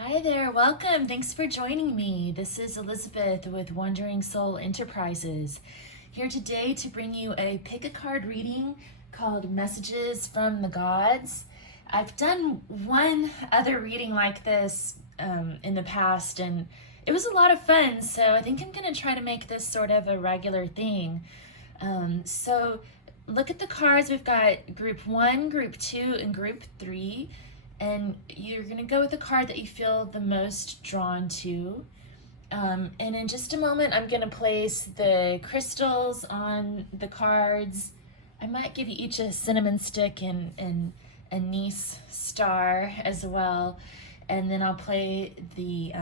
Hi there, welcome. Thanks for joining me. This is Elizabeth with Wandering Soul Enterprises, here today to bring you a pick a card reading called Messages from the Gods. I've done one other reading like this in the past, and it was a lot of fun, so I think I'm going to try to make this sort of a regular thing. So look at the cards. We've got group 1, group 2, and group 3. And you're going to go with the card that you feel the most drawn to. And in just a moment, I'm going to place the crystals on the cards. I might give you each a cinnamon stick and anise star as well. And then I'll play the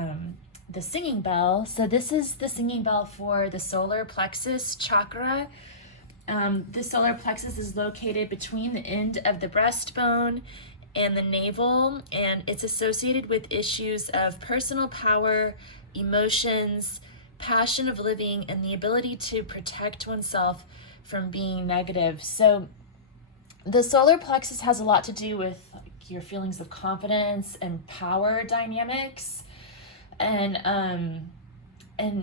singing bell. So this is the singing bell for the solar plexus chakra. The solar plexus is located between the end of the breastbone and the navel, and it's associated with issues of personal power, emotions, passion of living, and the ability to protect oneself from being negative. So the solar plexus has a lot to do with your feelings of confidence and power dynamics, and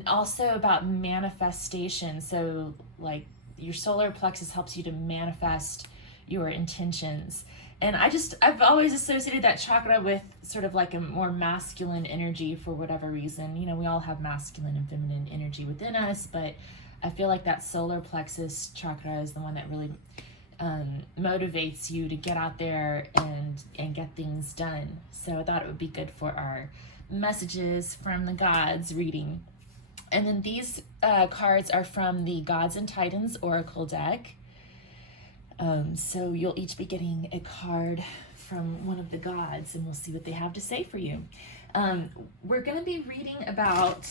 also about manifestation. So like your solar plexus helps you to manifest your intentions. And I've always associated that chakra with sort of like a more masculine energy for whatever reason. You know, we all have masculine and feminine energy within us, but I feel like that solar plexus chakra is the one that really motivates you to get out there and get things done. So I thought it would be good for our messages from the gods reading. And then these cards are from the Gods and Titans Oracle deck. So you'll each be getting a card from one of the gods, and we'll see what they have to say for you. We're going to be reading about,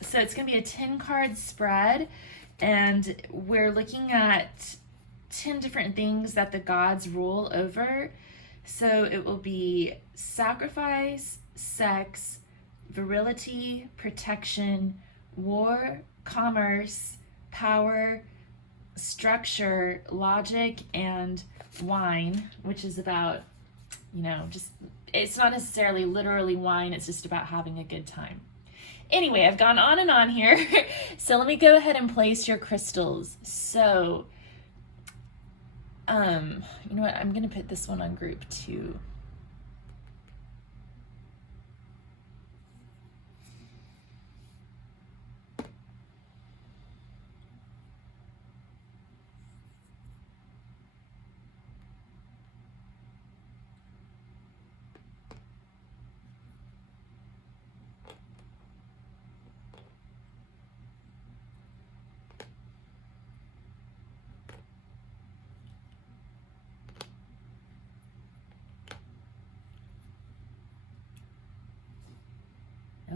so it's going to be a 10-card spread, and we're looking at 10 different things that the gods rule over. So it will be sacrifice, sex, virility, protection, war, commerce, power, structure, logic, and wine, which is about, just, it's not necessarily literally wine, it's just about having a good time. Anyway, I've gone on and on here. So let me go ahead and place your crystals. So, you know what, I'm going to put this one on group 2.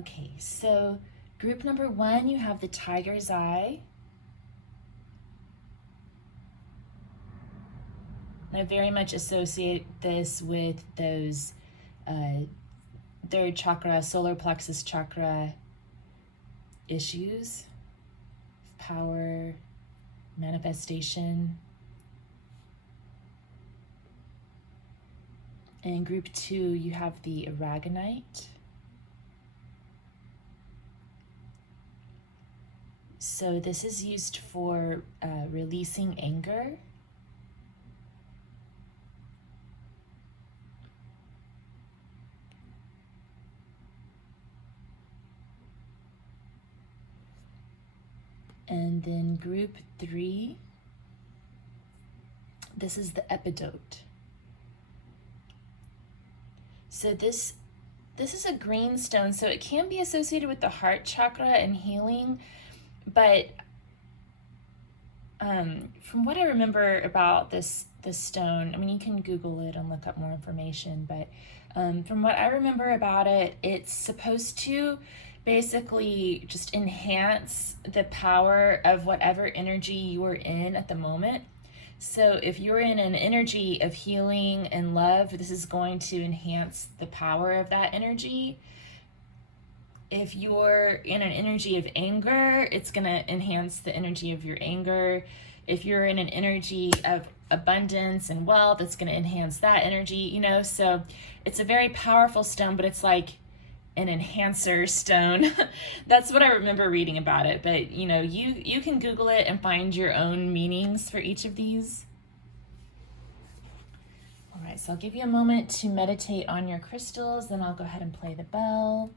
Okay, so group number 1, you have the tiger's eye. I very much associate this with those third chakra, solar plexus chakra issues, power, manifestation. And in group 2, you have the Aragonite. So this is used for releasing anger. And then group 3, this is the Epidote. So this is a green stone, so it can be associated with the heart chakra and healing, but from what I remember about this stone, I mean, you can Google it and look up more information, but from what I remember about it, it's supposed to basically just enhance the power of whatever energy you are in at the moment. So if you're in an energy of healing and love, this is going to enhance the power of that energy. If you're in an energy of anger, it's going to enhance the energy of your anger. If you're in an energy of abundance and wealth, it's going to enhance that energy, so it's a very powerful stone, but it's like an enhancer stone. That's what I remember reading about it. But, you know, you can Google it and find your own meanings for each of these. All right, so I'll give you a moment to meditate on your crystals, then I'll go ahead and play the bell.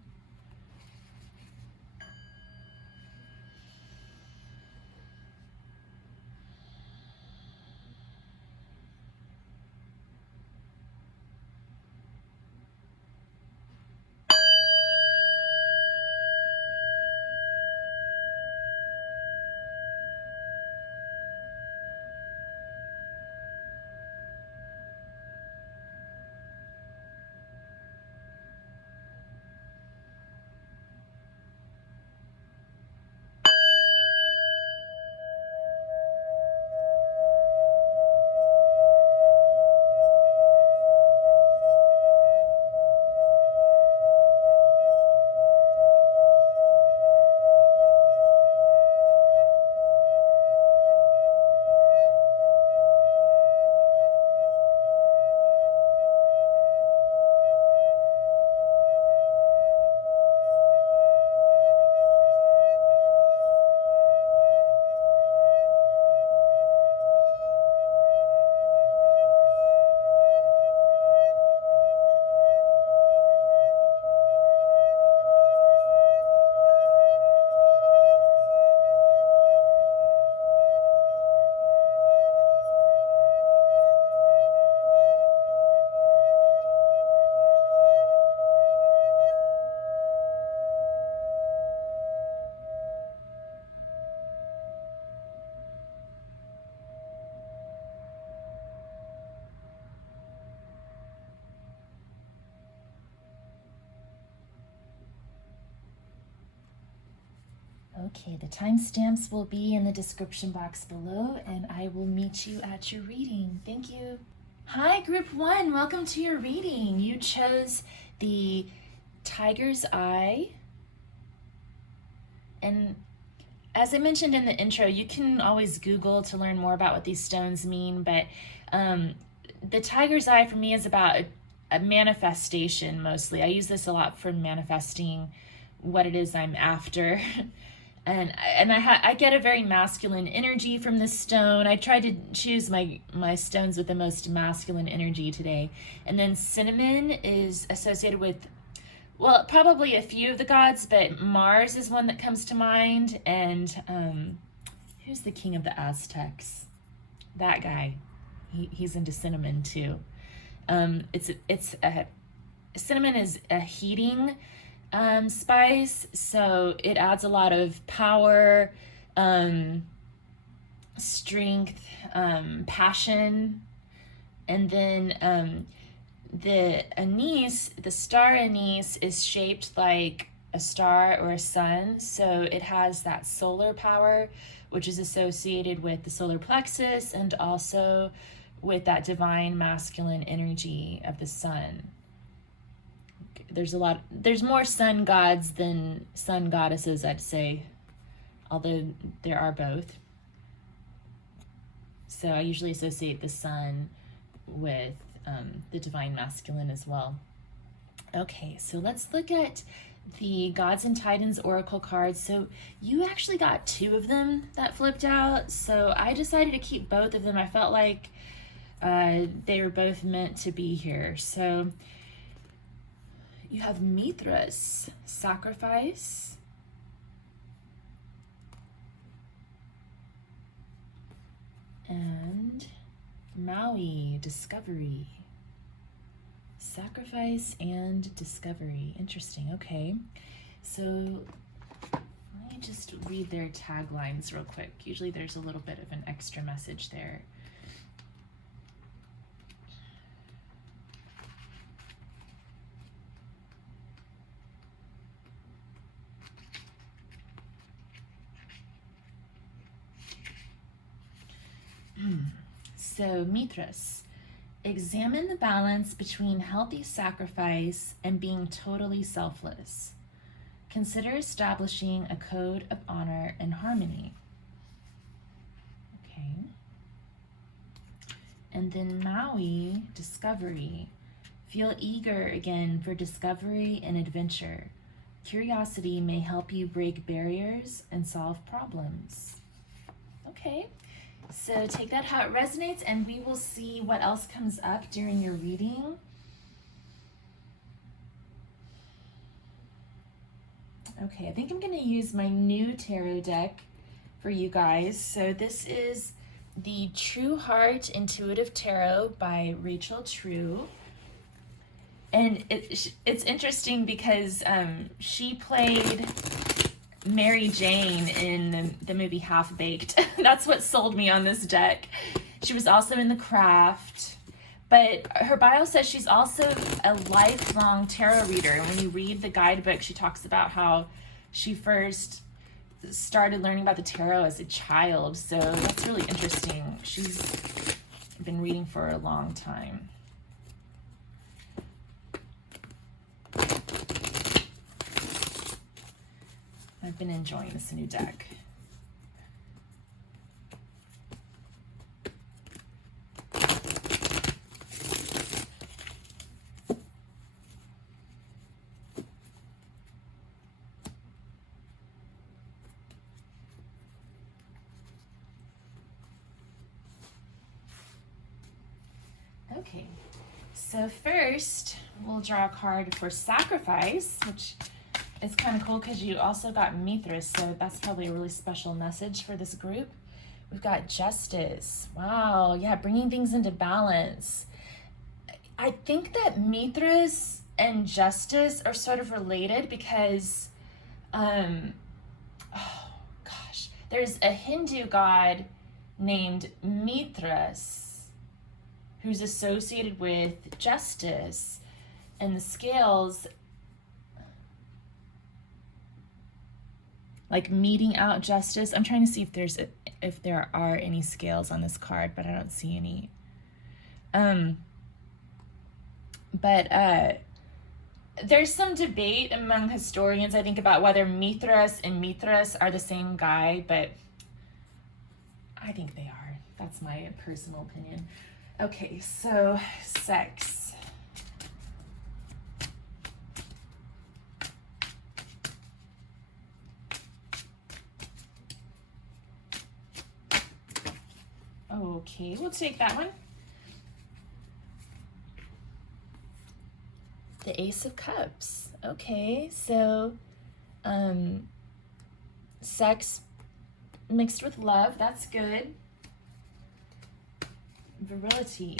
Okay, the timestamps will be in the description box below, and I will meet you at your reading. Thank you. Hi, Group 1. Welcome to your reading. You chose the Tiger's Eye. And as I mentioned in the intro, you can always Google to learn more about what these stones mean, but the Tiger's Eye for me is about a manifestation mostly. I use this a lot for manifesting what it is I'm after. And I get a very masculine energy from this stone. I tried to choose my stones with the most masculine energy today. And then cinnamon is associated with, well, probably a few of the gods, but Mars is one that comes to mind. And who's the king of the Aztecs? That guy. He's into cinnamon too. Cinnamon is a heating spice, so it adds a lot of power, strength, passion. And then the anise, the star anise, is shaped like a star or a sun, so it has that solar power, which is associated with the solar plexus and also with that divine masculine energy of the sun. There's more sun gods than sun goddesses, I'd say, although there are both. So I usually associate the sun with the divine masculine as well. Okay, so let's look at the Gods and Titans Oracle cards. So you actually got 2 of them that flipped out, so I decided to keep both of them. I felt like they were both meant to be here. So you have Mithras, sacrifice. And Maui, discovery. Sacrifice and discovery. Interesting, okay. So let me just read their taglines real quick. Usually there's a little bit of an extra message there. So Mithras, examine the balance between healthy sacrifice and being totally selfless. Consider establishing a code of honor and harmony. Okay. And then Maui, discovery. Feel eager again for discovery and adventure. Curiosity may help you break barriers and solve problems. Okay, so take that how it resonates, and we will see what else comes up during your reading. Okay, I think I'm going to use my new tarot deck for you guys. So this is the True Heart Intuitive Tarot by Rachel True. And it's interesting because she played Mary Jane in the movie Half Baked. That's what sold me on this deck. She was also in The Craft. But her bio says she's also a lifelong tarot reader. And when you read the guidebook, she talks about how she first started learning about the tarot as a child. So that's really interesting. She's been reading for a long time. I've been enjoying this new deck. Okay, so first we'll draw a card for Sacrifice, which is kind of cool because you also got Mithras, so that's probably a really special message for this group. We've got Justice. Wow, yeah, bringing things into balance. I think that Mithras and Justice are sort of related because, there's a Hindu god named Mithras who's associated with justice, and the scales, like meting out justice. I'm trying to see if there are any scales on this card, but I don't see any. There's some debate among historians, I think, about whether Mithras and Mithras are the same guy, but I think they are. That's my personal opinion. Okay, so sex. Okay, we'll take that one. The Ace of Cups. Okay, so sex mixed with love, that's good. Virility.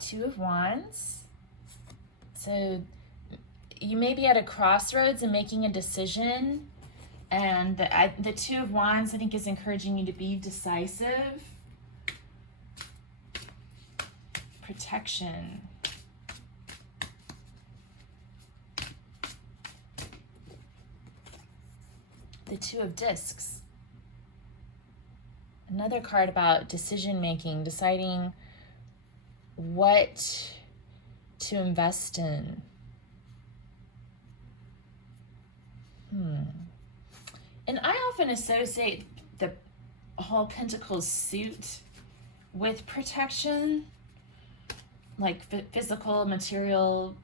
Two of Wands. So you may be at a crossroads and making a decision, and the Two of Wands, I think, is encouraging you to be decisive. Protection. The Two of Discs. Another card about decision making, deciding what to invest in. And I often associate the whole Pentacles suit with protection, like physical, material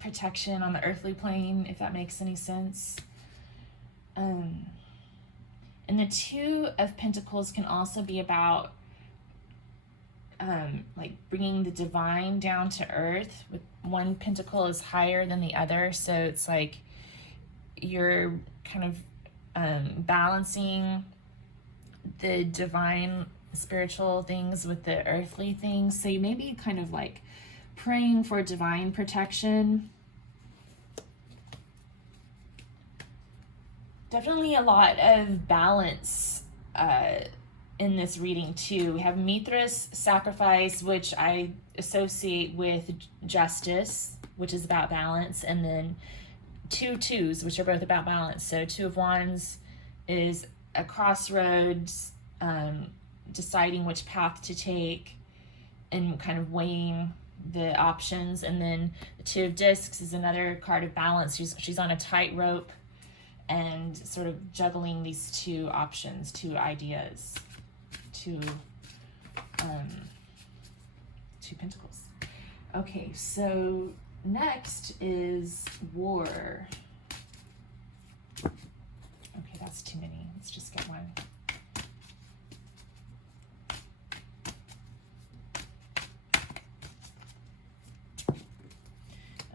protection on the earthly plane, if that makes any sense. And the Two of Pentacles can also be about like bringing the divine down to earth. With one pentacle is higher than the other, so it's like you're kind of balancing the divine spiritual things with the earthly things. So you may be kind of like praying for divine protection. Definitely a lot of balance in this reading too. We have Mithras, Sacrifice, which I associate with justice, which is about balance, and then two twos, which are both about balance. So Two of Wands is a crossroads, deciding which path to take and kind of weighing the options. And then the Two of Discs is another card of balance. She's on a tightrope, and sort of juggling these two options, two ideas, two pentacles. Okay, so next is war. Okay, that's too many. Let's just get one.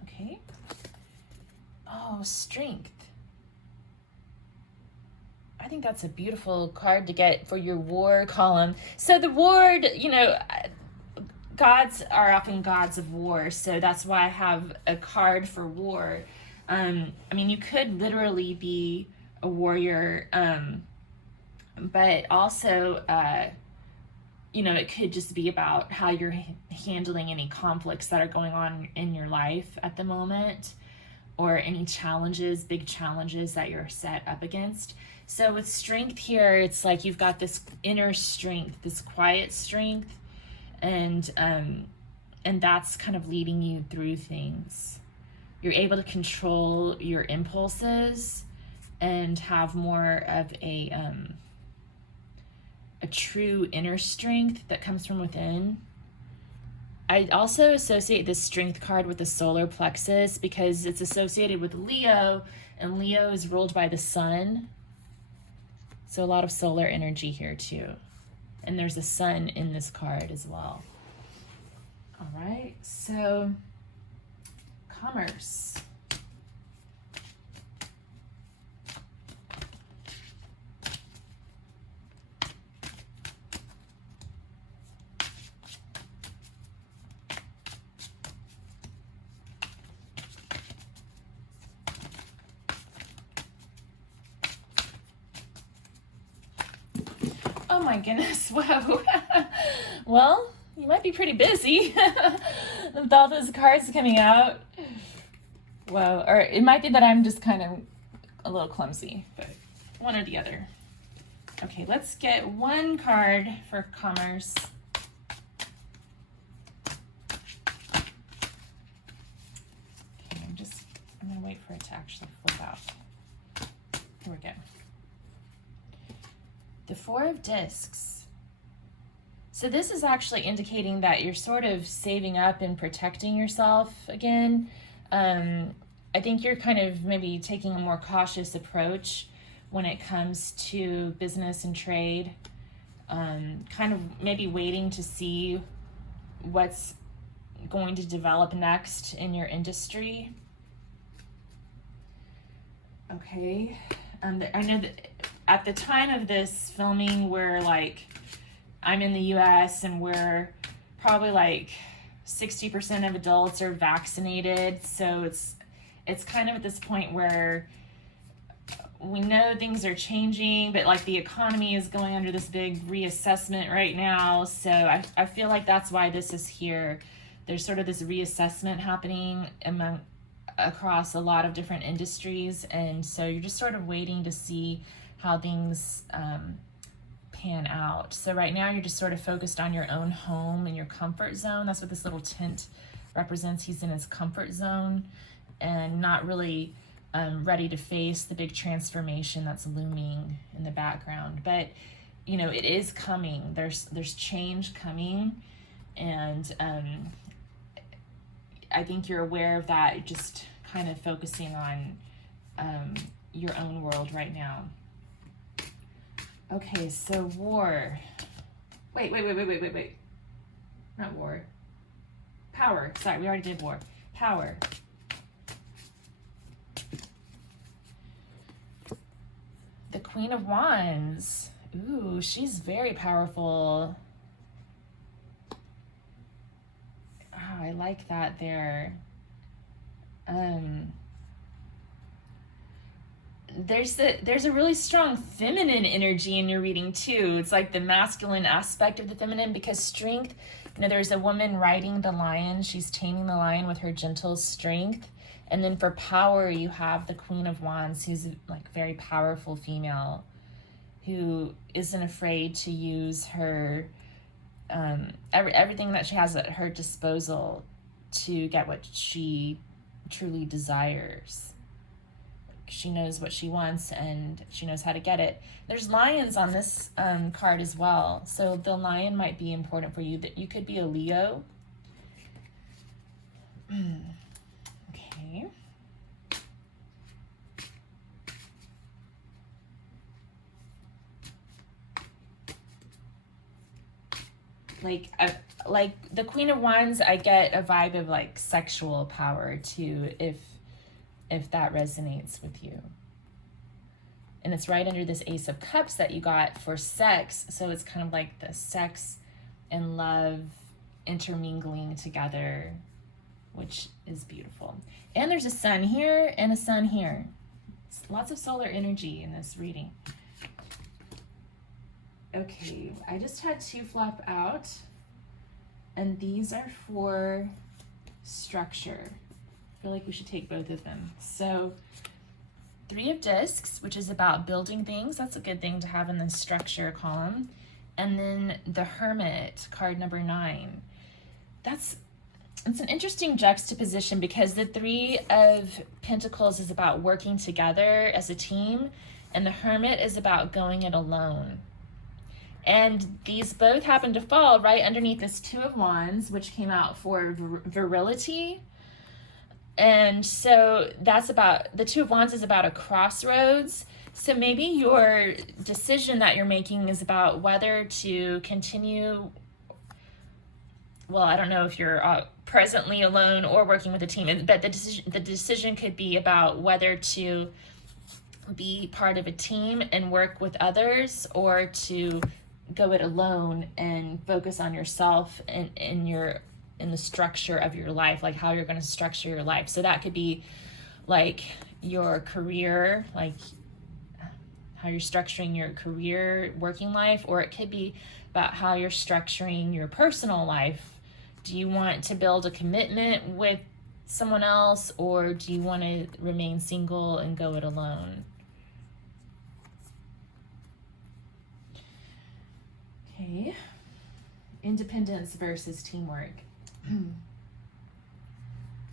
Okay. Oh, strength. I think that's a beautiful card to get for your war column. So the war, you know, gods are often gods of war, so that's why I have a card for war. I mean, you could literally be a warrior, but also, you know, it could just be about how you're handling any conflicts that are going on in your life at the moment, or any challenges, big challenges that you're set up against. So with strength here, it's like you've got this inner strength, this quiet strength, and that's kind of leading you through things. You're able to control your impulses and have more of a true inner strength that comes from within. I also associate this strength card with the solar plexus because it's associated with Leo, and Leo is ruled by the sun. So a lot of solar energy here too. And there's a sun in this card as well. All right, so commerce. Oh my goodness, wow. Well, you might be pretty busy with all those cards coming out. Well, or it might be that I'm just kind of a little clumsy, but one or the other. Okay, let's get one card for commerce. Okay, I'm gonna wait for it to actually flip out. Here we go. The Four of Discs. So this is actually indicating that you're sort of saving up and protecting yourself again. I think you're kind of maybe taking a more cautious approach when it comes to business and trade. Kind of maybe waiting to see what's going to develop next in your industry. Okay. I know that at the time of this filming, I'm in the US and we're probably like 60% of adults are vaccinated. So it's kind of at this point where we know things are changing, but like the economy is going under this big reassessment right now. So I feel like that's why this is here. There's sort of this reassessment happening across a lot of different industries. And so you're just sort of waiting to see how things pan out. So right now you're just sort of focused on your own home and your comfort zone. That's what this little tent represents. He's in his comfort zone and not really ready to face the big transformation that's looming in the background. But you know, it is coming. There's change coming, and I think you're aware of that, just kind of focusing on your own world right now. Okay, so war. Wait. Not war. Power. Sorry, we already did war. Power. The Queen of Wands. Ooh, she's very powerful. Oh, I like that there. There's a really strong feminine energy in your reading too. It's like the masculine aspect of the feminine, because strength, you know, there's a woman riding the lion. She's taming the lion with her gentle strength. And then for power, you have the Queen of Wands, who's like very powerful female who isn't afraid to use her everything that she has at her disposal to get what she truly desires. she knows what she wants and she knows how to get it. There's lions on this card as well. So the lion might be important for you. That you could be a Leo. Okay. Like the Queen of Wands, I get a vibe of like sexual power too, if that resonates with you. And it's right under this Ace of Cups that you got for sex. So it's kind of like the sex and love intermingling together, which is beautiful. And there's a sun here and a sun here. It's lots of solar energy in this reading. Okay, I just had 2 flop out, and these are for structure. I feel like we should take both of them. So 3 of Discs, which is about building things. That's a good thing to have in the structure column. And then the Hermit, card number 9. It's an interesting juxtaposition because the 3 of Pentacles is about working together as a team, and the Hermit is about going it alone. And these both happen to fall right underneath this 2 of Wands, which came out for virility. And so that's about, the 2 of Wands is about a crossroads. So maybe your decision that you're making is about whether to continue, well, I don't know if you're presently alone or working with a team, but the decision could be about whether to be part of a team and work with others, or to go it alone and focus on yourself and in the structure of your life, like how you're going to structure your life. So that could be like your career, like how you're structuring your career, working life, or it could be about how you're structuring your personal life. Do you want to build a commitment with someone else, or do you want to remain single and go it alone? Okay, independence versus teamwork.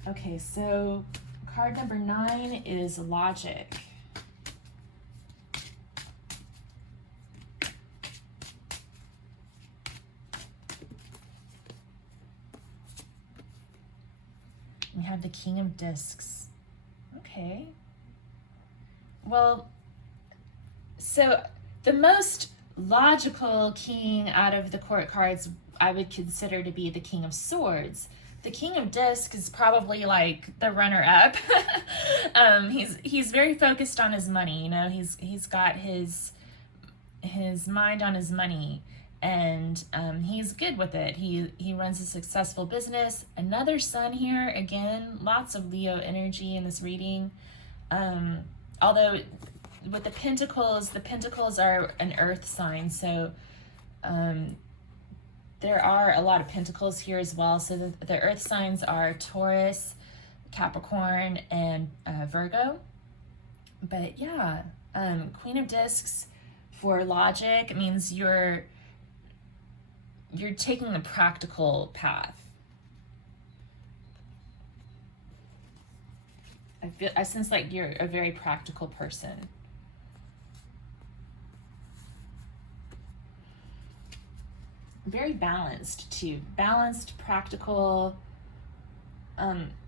Okay, so card number 9 is logic. We have the King of Discs. Okay. Well, so the most logical king out of the court cards I would consider to be the King of Swords. The King of Discs is probably like the runner-up. He's very focused on his money. You know, he's got his mind on his money, and he's good with it. He runs a successful business. Another sun here, again, lots of Leo energy in this reading. Although with the Pentacles are an earth sign, so there are a lot of Pentacles here as well. So the earth signs are Taurus, Capricorn, and Virgo. But yeah, Queen of Discs for logic means you're taking the practical path. I sense like you're a very practical person. Very balanced too. Balanced, practical,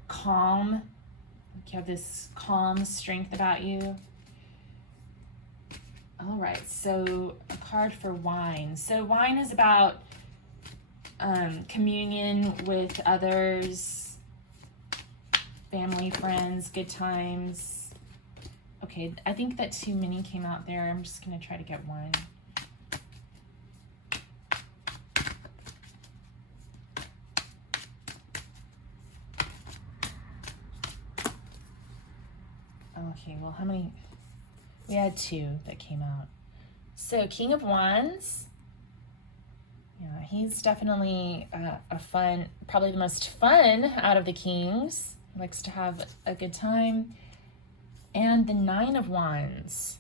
calm. You have this calm strength about you. All right, so a card for wine. So wine is about communion with others, family, friends, good times. Okay, I think that too many came out there. I'm just gonna try to get one. Okay, well, how many? We had 2 that came out. So King of Wands. Yeah, he's definitely a fun, probably the most fun out of the kings. Likes to have a good time. And the 9 of Wands.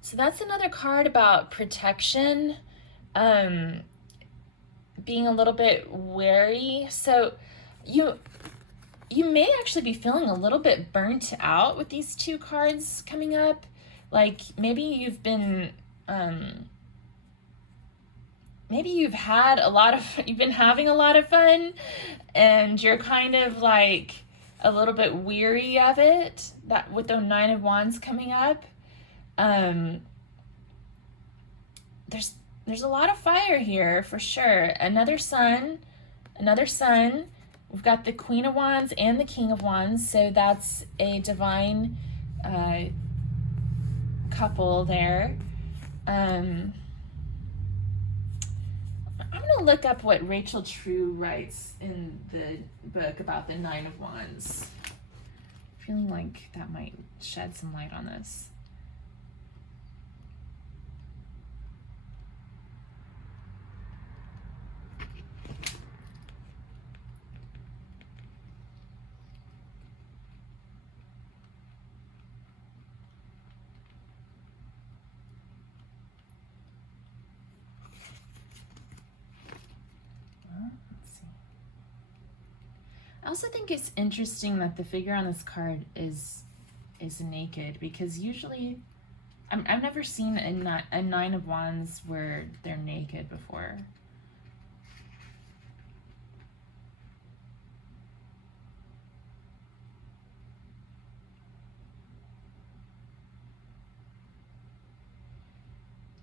So that's another card about protection, being a little bit wary. So you you may actually be feeling a little bit burnt out with these two cards coming up. Like maybe you've been you've been having a lot of fun, and you're kind of like a little bit weary of it, that with the Nine of Wands coming up. There's a lot of fire here for sure. Another sun. We've got the Queen of Wands and the King of Wands, so that's a divine couple there. I'm gonna look up what Rachel True writes in the book about the Nine of Wands. Feeling like that might shed some light on this. I also think it's interesting that the figure on this card is naked, because usually I've never seen a Nine of Wands where they're naked before.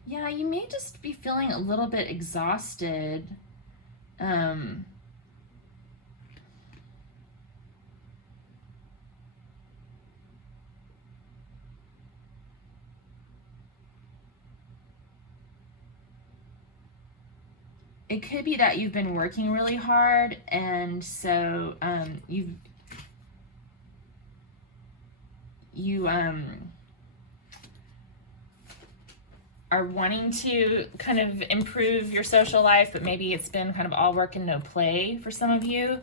Yeah, you may just be feeling a little bit exhausted. It could be that you've been working really hard, and so you are wanting to kind of improve your social life, but maybe it's been kind of all work and no play for some of you.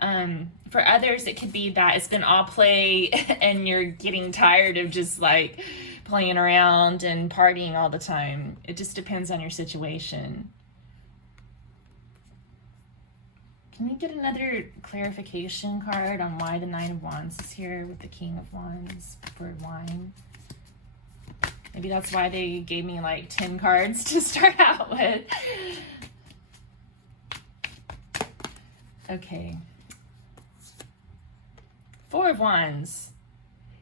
For others, it could be that it's been all play and you're getting tired of just like playing around and partying all the time. It just depends on your situation. Can we get another clarification card on why the Nine of Wands is here with the King of Wands for wine? Maybe that's why they gave me like 10 cards to start out with. Okay. Four of Wands.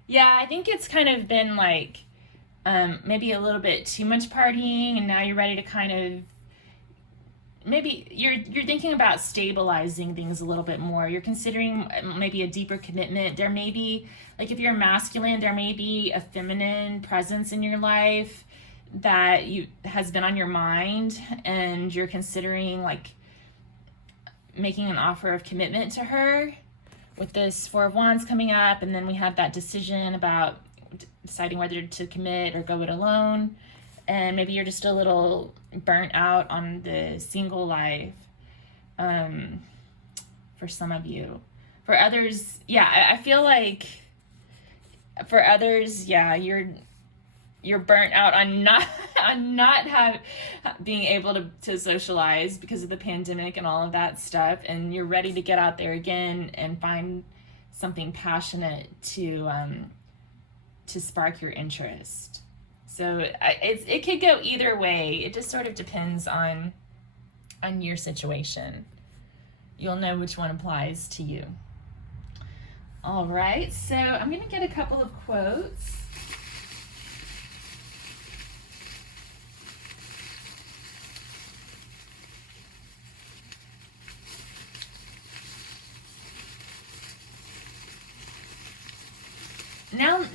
Yeah, I think it's kind of been like maybe a little bit too much partying, and now you're ready to kind of, maybe you're thinking about stabilizing things a little bit more. You're considering maybe a deeper commitment. There may be, like if you're masculine, there may be a feminine presence in your life that has been on your mind, and you're considering like making an offer of commitment to her with this Four of Wands coming up. And then we have that decision about deciding whether to commit or go it alone. And maybe you're just a little burnt out on the single life for some of you. For others, yeah, I feel like for others, yeah, you're burnt out on not being able to socialize because of the pandemic and all of that stuff, and you're ready to get out there again and find something passionate to spark your interest. So it could go either way. It just sort of depends on your situation. You'll know which one applies to you. All right, so I'm going to get a couple of quotes.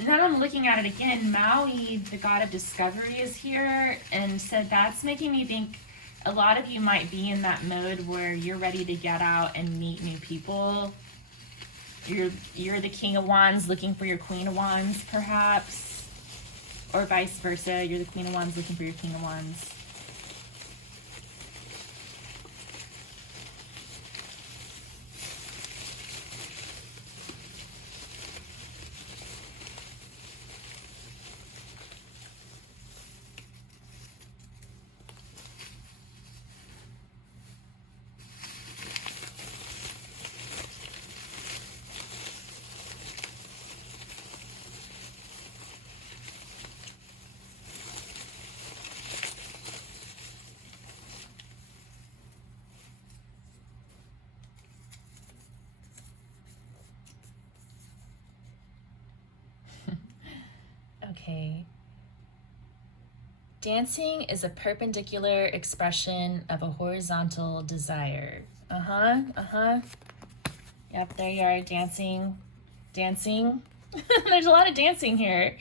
Now I'm looking at it again. Maui, the god of discovery, is here, and so that's making me think a lot of you might be in that mode where you're ready to get out and meet new people. You're the King of Wands looking for your Queen of Wands, perhaps, or vice versa. You're the Queen of Wands looking for your King of Wands. Okay. Dancing is a perpendicular expression of a horizontal desire. Yep, there you are, dancing. There's a lot of dancing here.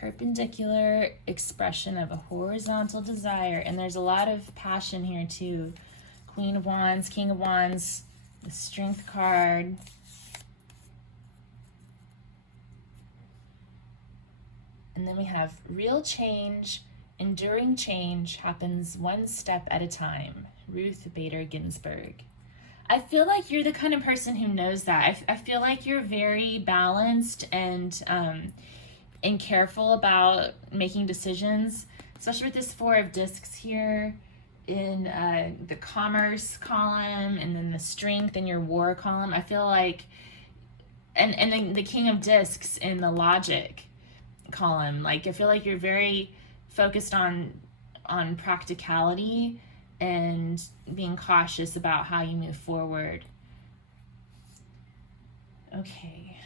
Perpendicular expression of a horizontal desire. And there's a lot of passion here too. Queen of Wands, King of Wands, the Strength card. And then we have real change, enduring change happens one step at a time. Ruth Bader Ginsburg. I feel like you're the kind of person who knows that. I feel like you're very balanced and careful about making decisions, especially with this Four of Discs here in the Commerce column, and then the Strength in your War column. I feel like, and then the King of Discs in the Logic column. Like, I feel like you're very focused on practicality and being cautious about how you move forward. Okay.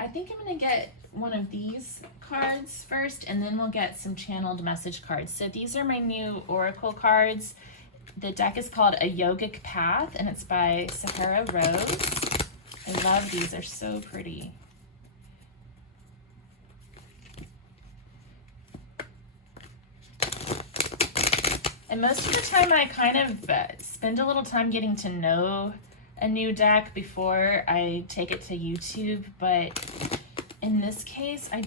I think I'm going to get one of these cards first, and then we'll get some channeled message cards. So these are my new Oracle cards. The deck is called A Yogic Path, and it's by Sahara Rose. I love these. They're so pretty. And most of the time I kind of spend a little time getting to know a new deck before I take it to YouTube, but in this case, I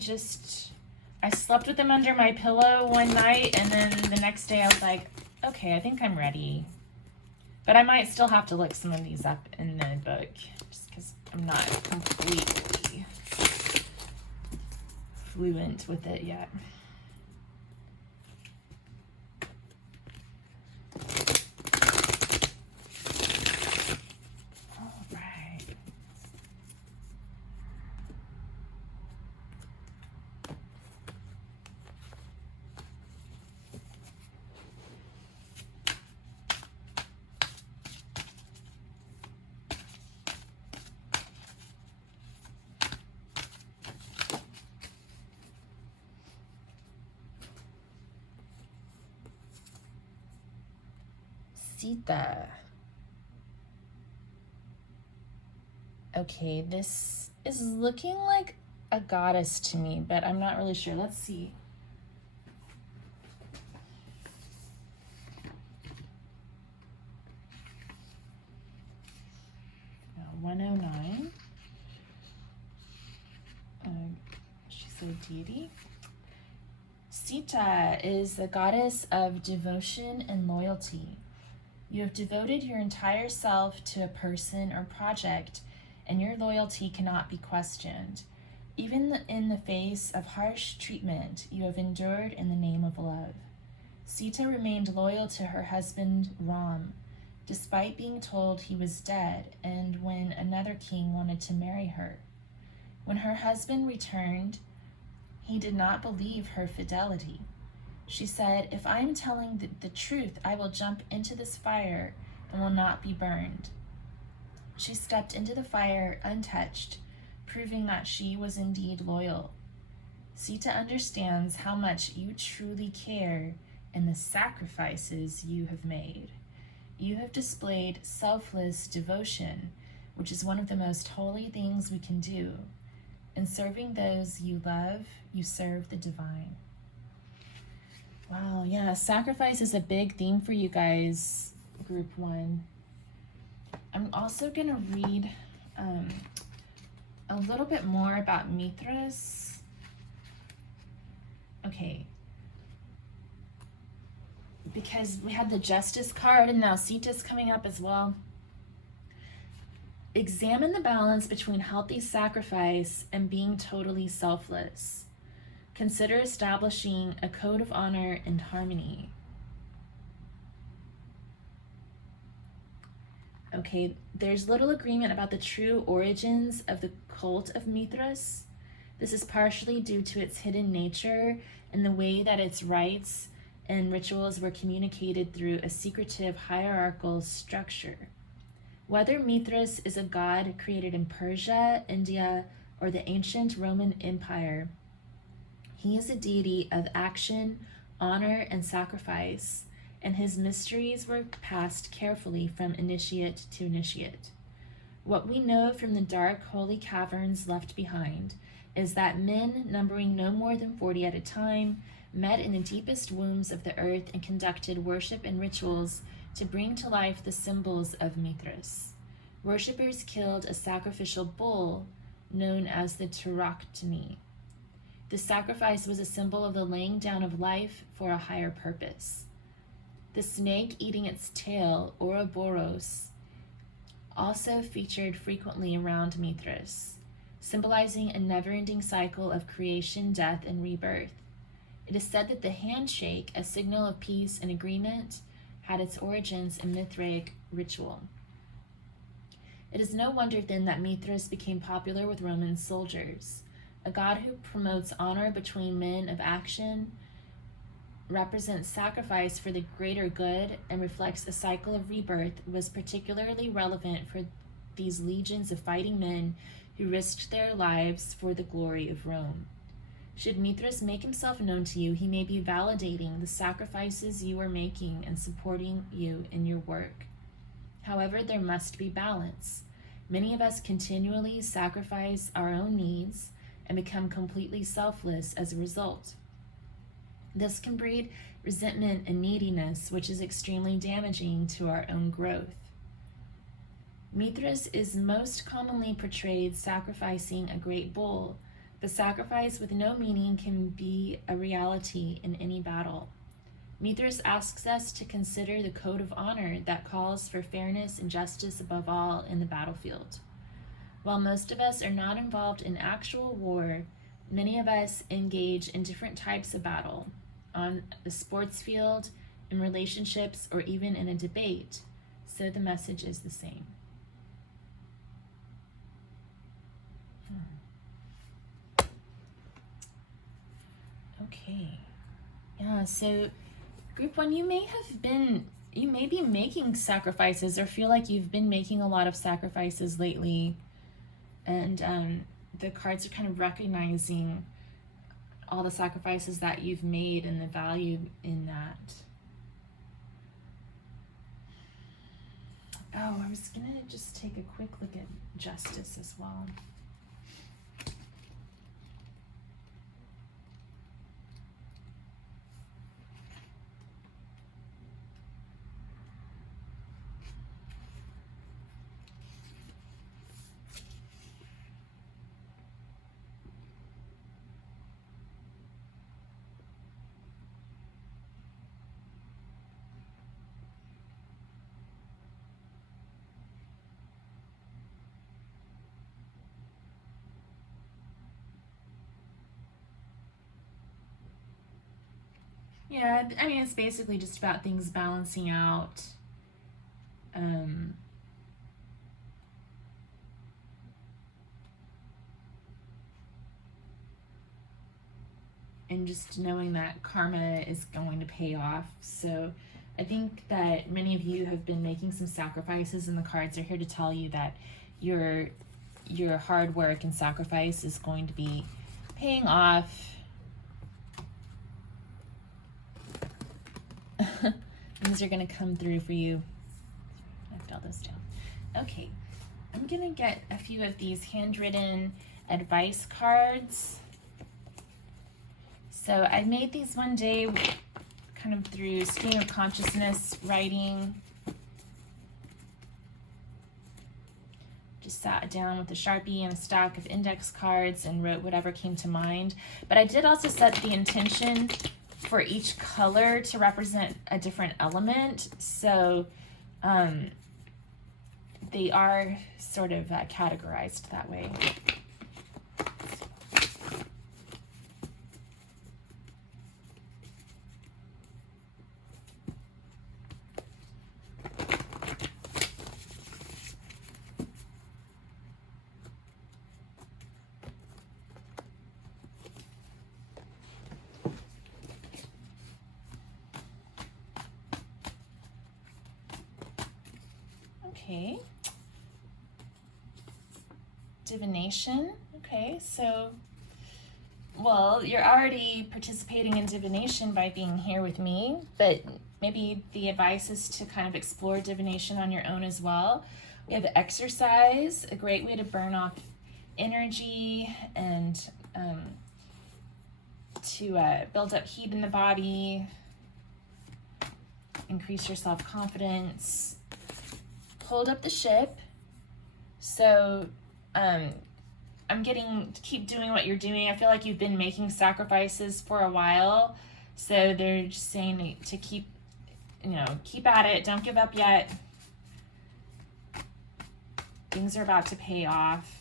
slept with them under my pillow one night, and then the next day I was like, okay, I think I'm ready. But I might still have to look some of these up in the book, just because I'm not completely fluent with it yet. Sita. Okay, this is looking like a goddess to me, but I'm not really sure. Let's see. Now, 109. She's a deity. Sita is the goddess of devotion and loyalty. You have devoted your entire self to a person or project, and your loyalty cannot be questioned. Even in the face of harsh treatment, you have endured in the name of love. Sita remained loyal to her husband, Ram, despite being told he was dead, and when another king wanted to marry her. When her husband returned, he did not believe her fidelity. She said, "If I am telling the truth, I will jump into this fire and will not be burned." She stepped into the fire untouched, proving that she was indeed loyal. Sita understands how much you truly care and the sacrifices you have made. You have displayed selfless devotion, which is one of the most holy things we can do. In serving those you love, you serve the divine. Wow, yeah, sacrifice is a big theme for you guys, group 1. I'm also going to read a little bit more about Mithras. Okay. Because we had the Justice card, and now Sita's coming up as well. Examine the balance between healthy sacrifice and being totally selfless. Consider establishing a code of honor and harmony. Okay, there's little agreement about the true origins of the cult of Mithras. This is partially due to its hidden nature and the way that its rites and rituals were communicated through a secretive hierarchical structure. Whether Mithras is a god created in Persia, India, or the ancient Roman Empire, he is a deity of action, honor, and sacrifice, and his mysteries were passed carefully from initiate to initiate. What we know from the dark, holy caverns left behind is that men, numbering no more than 40 at a time, met in the deepest wombs of the earth and conducted worship and rituals to bring to life the symbols of Mithras. Worshippers killed a sacrificial bull known as the Tauroctony. The sacrifice was a symbol of the laying down of life for a higher purpose. The snake eating its tail, Ouroboros, also featured frequently around Mithras, symbolizing a never-ending cycle of creation, death, and rebirth. It is said that the handshake, a signal of peace and agreement, had its origins in Mithraic ritual. It is no wonder then that Mithras became popular with Roman soldiers. A god who promotes honor between men of action, represents sacrifice for the greater good, and reflects a cycle of rebirth, was particularly relevant for these legions of fighting men who risked their lives for the glory of Rome. Should Mithras make himself known to you, he may be validating the sacrifices you are making and supporting you in your work. However, there must be balance. Many of us continually sacrifice our own needs and become completely selfless as a result. This can breed resentment and neediness, which is extremely damaging to our own growth. Mithras is most commonly portrayed sacrificing a great bull, but sacrifice with no meaning can be a reality in any battle. Mithras asks us to consider the code of honor that calls for fairness and justice above all in the battlefield. While most of us are not involved in actual war, many of us engage in different types of battle, on the sports field, in relationships, or even in a debate, so the message is the same. Okay. Yeah, so group one, you may be making sacrifices or feel like you've been making a lot of sacrifices lately, and the cards are kind of recognizing all the sacrifices that you've made and the value in that. Oh, I was gonna just take a quick look at justice as well. Yeah, I mean, it's basically just about things balancing out. And just knowing that karma is going to pay off. So I think that many of you have been making some sacrifices, and the cards are here to tell you that your hard work and sacrifice is going to be paying off. These are going to come through for you. Knocked all those down. Okay, I'm going to get a few of these handwritten advice cards. So I made these one day kind of through stream of consciousness writing. Just sat down with a Sharpie and a stack of index cards and wrote whatever came to mind. But I did also set the intention for each color to represent a different element. So they are sort of categorized that way. Okay, Divination. Okay, so, well, you're already participating in divination by being here with me, but maybe the advice is to kind of explore divination on your own as well. We have exercise, a great way to burn off energy and to build up heat in the body, increase your self-confidence, hold up the ship. So I'm getting to keep doing what you're doing. I feel like you've been making sacrifices for a while. So they're just saying to keep, keep at it. Don't give up yet. Things are about to pay off.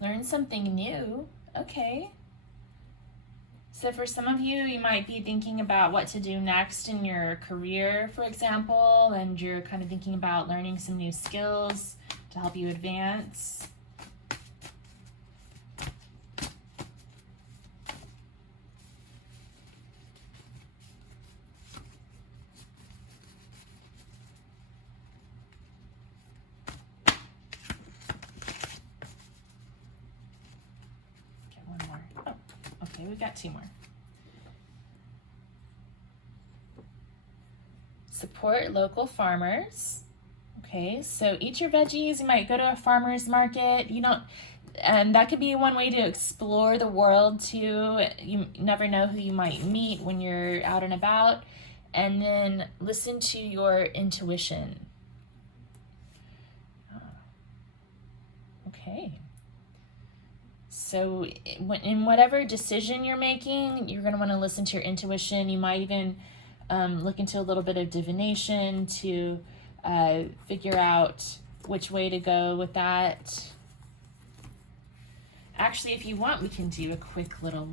Learn something new. Okay. So for some of you, you might be thinking about what to do next in your career, for example, and you're kind of thinking about learning some new skills to help you advance. We've got 2 more. Support local farmers. Okay, so eat your veggies. You might go to a farmer's market. And that could be one way to explore the world too. You never know who you might meet when you're out and about. And then listen to your intuition. Okay. So in whatever decision you're making, you're going to want to listen to your intuition. You might even look into a little bit of divination to figure out which way to go with that. Actually, if you want, we can do a quick little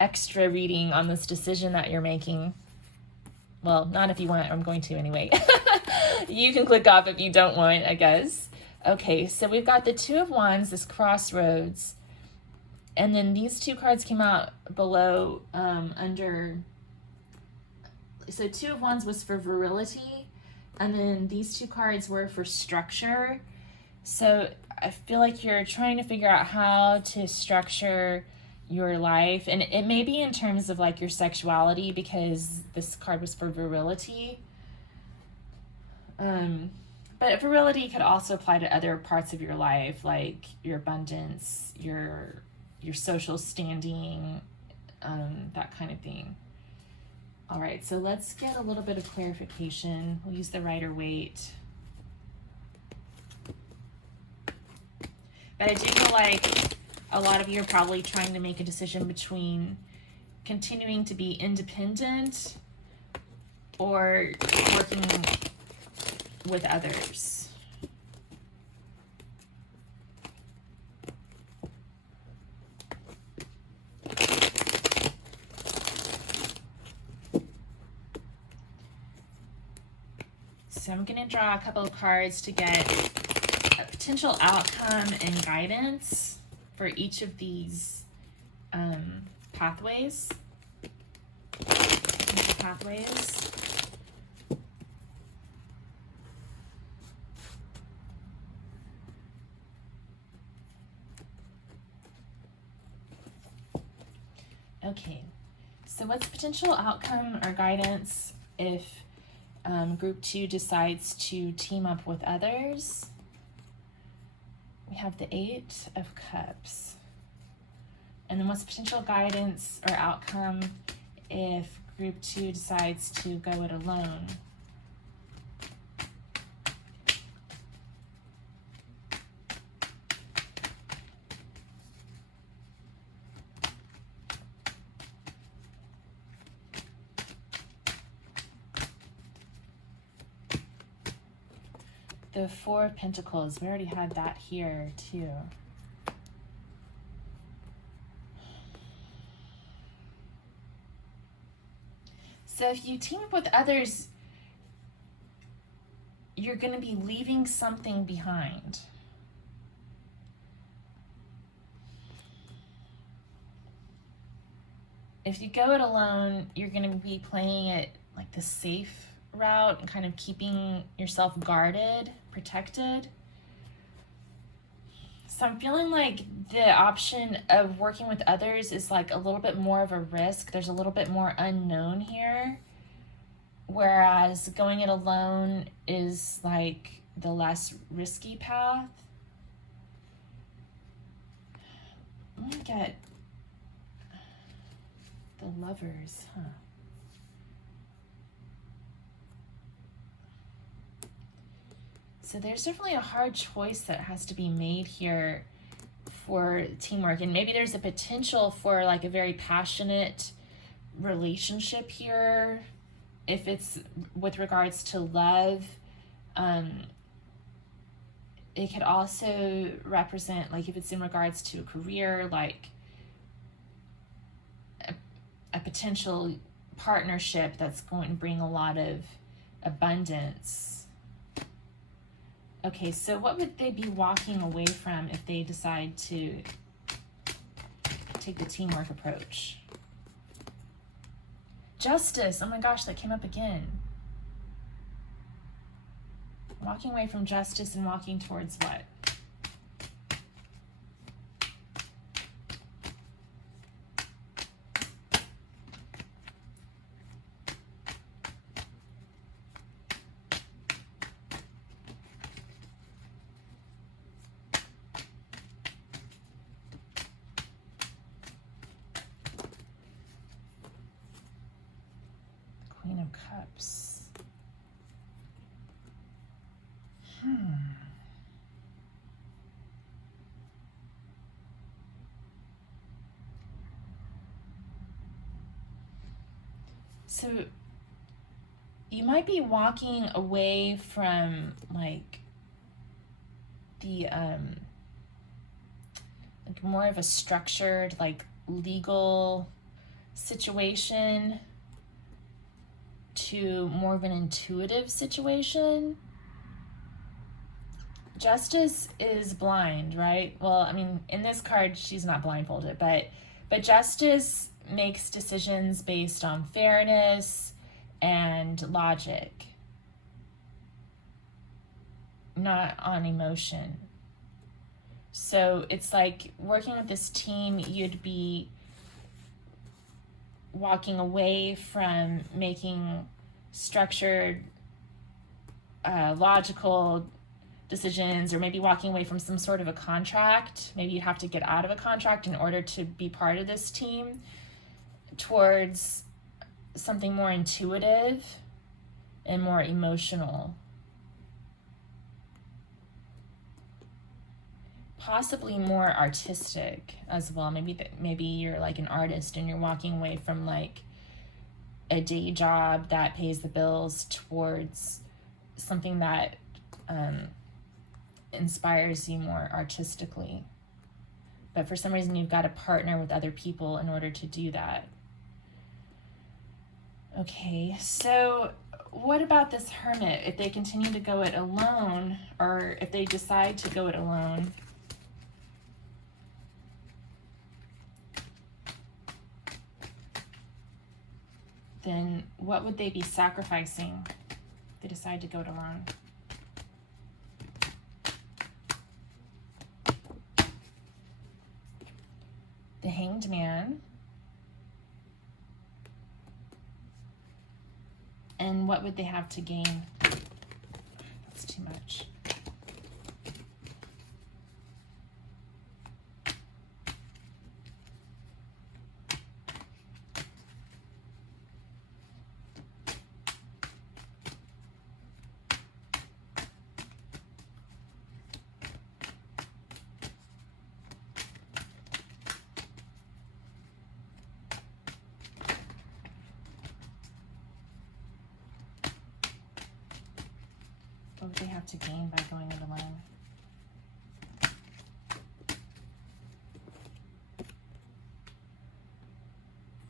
extra reading on this decision that you're making. Well, not if you want. I'm going to anyway. You can click off if you don't want, I guess. Okay, so we've got the 2 of Wands, this crossroads, and then these 2 cards came out below under, so 2 of Wands was for virility, and then these 2 cards were for structure. So I feel like you're trying to figure out how to structure your life, and it may be in terms of like your sexuality, because this card was for virility. But virility could also apply to other parts of your life, like your abundance, your social standing, that kind of thing. All right, so let's get a little bit of clarification. We'll use the Rider Waite. But I do feel like a lot of you are probably trying to make a decision between continuing to be independent or working with others. So I'm going to draw a couple of cards to get a potential outcome and guidance for each of these pathways. Okay, so what's potential outcome or guidance if group 2 decides to team up with others? We have the 8 of Cups. And then what's potential guidance or outcome if group 2 decides to go it alone? The 4 of Pentacles, we already had that here too. So if you team up with others, you're going to be leaving something behind. if you go it alone, you're going to be playing it like the safe route and kind of keeping yourself guarded, protected. So I'm feeling like the option of working with others is like a little bit more of a risk. There's a little bit more unknown here. Whereas going it alone is like the less risky path. Let me get the Lovers, huh? So there's definitely a hard choice that has to be made here for teamwork. And maybe there's a potential for like a very passionate relationship here. If it's with regards to love, it could also represent, like if it's in regards to a career, like a potential partnership that's going to bring a lot of abundance. Okay, so what would they be walking away from if they decide to take the teamwork approach? Justice. Oh my gosh, that came up again. Walking away from justice and walking towards what? Queen of Cups. So you might be walking away from like the like more of a structured like legal situation to more of an intuitive situation. Justice is blind, right? Well, I mean, in this card, she's not blindfolded, but justice makes decisions based on fairness and logic, not on emotion. So it's like working with this team, you'd be walking away from making structured, logical decisions, or maybe walking away from some sort of a contract. Maybe you have to get out of a contract in order to be part of this team, towards something more intuitive and more emotional. Possibly more artistic as well. Maybe you're like an artist and you're walking away from like a day job that pays the bills towards something that inspires you more artistically. But for some reason you've got to partner with other people in order to do that. Okay, so what about this Hermit? If they continue to go it alone, or if they decide to go it alone, then what would they be sacrificing if they decide to go it alone? The Hanged Man. And what would they have to gain? That's too much. What would they have to gain by going it alone?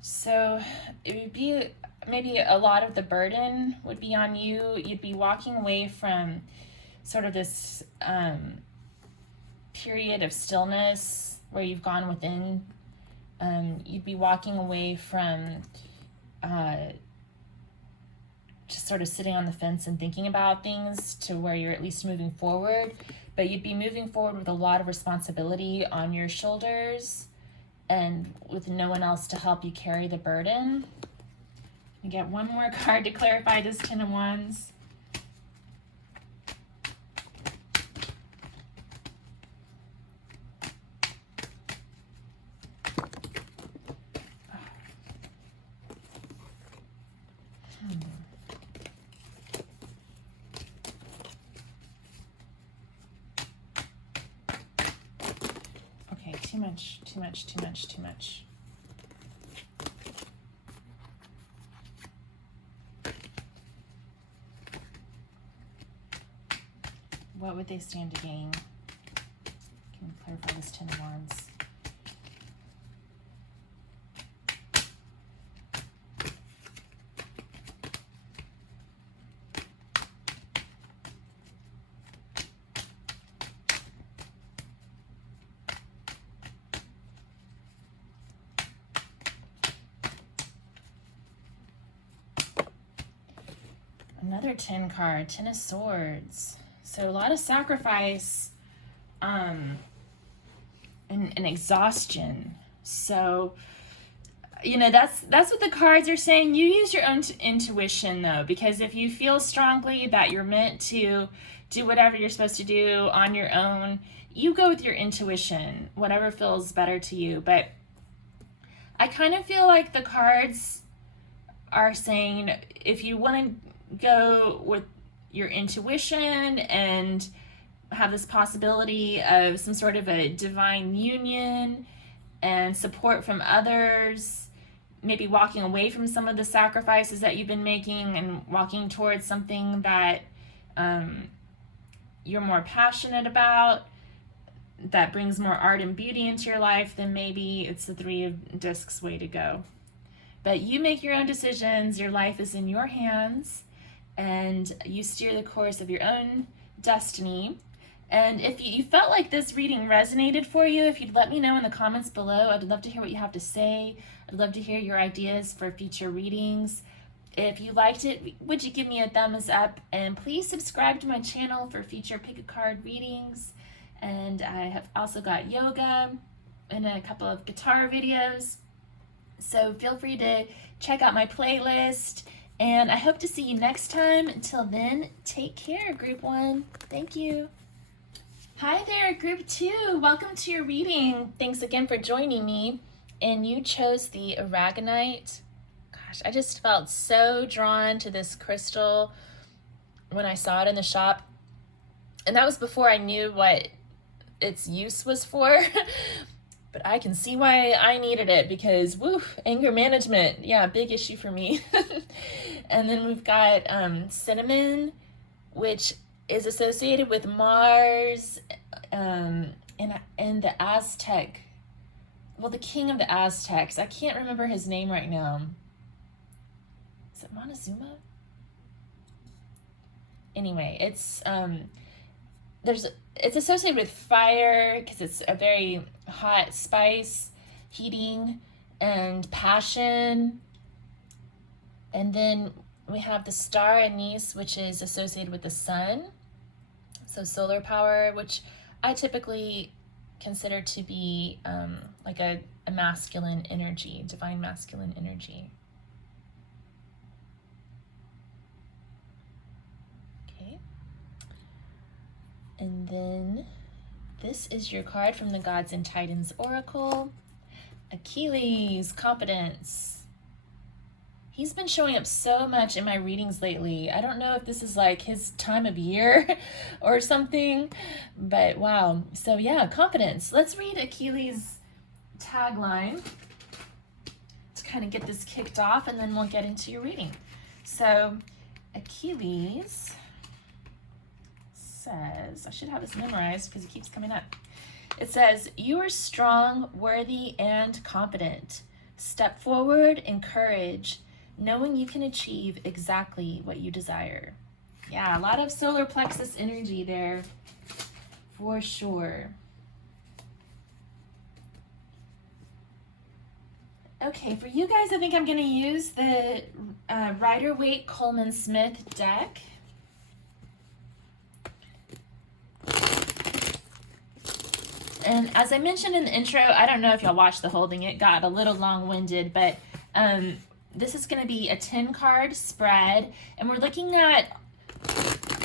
So it would be maybe a lot of the burden would be on you. You'd be walking away from sort of this period of stillness where you've gone within You'd be walking away from just sort of sitting on the fence and thinking about things to where you're at least moving forward, but you'd be moving forward with a lot of responsibility on your shoulders and with no one else to help you carry the burden. You get one more card to clarify this Ten of Wands. Too much. What would they stand to gain? Can we clarify this Ten of Wands? Another 10 card, 10 of Swords. So a lot of sacrifice and exhaustion. So, you know, that's what the cards are saying. You use your own intuition, though, because if you feel strongly that you're meant to do whatever you're supposed to do on your own, you go with your intuition, whatever feels better to you. But I kind of feel like the cards are saying if you want to go with your intuition and have this possibility of some sort of a divine union and support from others, maybe walking away from some of the sacrifices that you've been making and walking towards something that you're more passionate about, that brings more art and beauty into your life, then maybe it's the Three of Discs way to go. But you make your own decisions. Your life is in your hands, and you steer the course of your own destiny. And if you felt like this reading resonated for you, if you'd let me know in the comments below, I'd love to hear what you have to say. I'd love to hear your ideas for future readings. If you liked it, would you give me a thumbs up? And please subscribe to my channel for future pick a card readings. And I have also got yoga and a couple of guitar videos. So feel free to check out my playlist. And I hope to see you next time. Until then, take care, Group 1. Thank you. Hi there, Group 2. Welcome to your reading. Thanks again for joining me. And you chose the Aragonite. Gosh, I just felt so drawn to this crystal when I saw it in the shop. And that was before I knew what its use was for. But I can see why I needed it because, woo, anger management. Yeah, big issue for me. And then we've got cinnamon, which is associated with Mars and the Aztec. Well, the king of the Aztecs. I can't remember his name right now. Is it Montezuma? Anyway, it's associated with fire because it's a very hot spice, heating and passion. And then we have the star anise, which is associated with the sun. So solar power, which I typically consider to be like a masculine energy, divine masculine energy. Okay. And then this is your card from the Gods and Titans Oracle. Achilles, confidence. He's been showing up so much in my readings lately. I don't know if this is like his time of year or something, but wow. So yeah, confidence. Let's read Achilles' tagline to kind of get this kicked off, and then we'll get into your reading. So Achilles says, I should have this memorized because it keeps coming up. It says, "You are strong, worthy, and confident. Step forward in courage, knowing you can achieve exactly what you desire." Yeah, a lot of solar plexus energy there for sure. Okay, for you guys, I think I'm going to use the Rider-Waite Colman Smith deck. And as I mentioned in the intro, I don't know if y'all watched the holding. It got a little long-winded, but this is going to be a 10-card spread, and we're looking at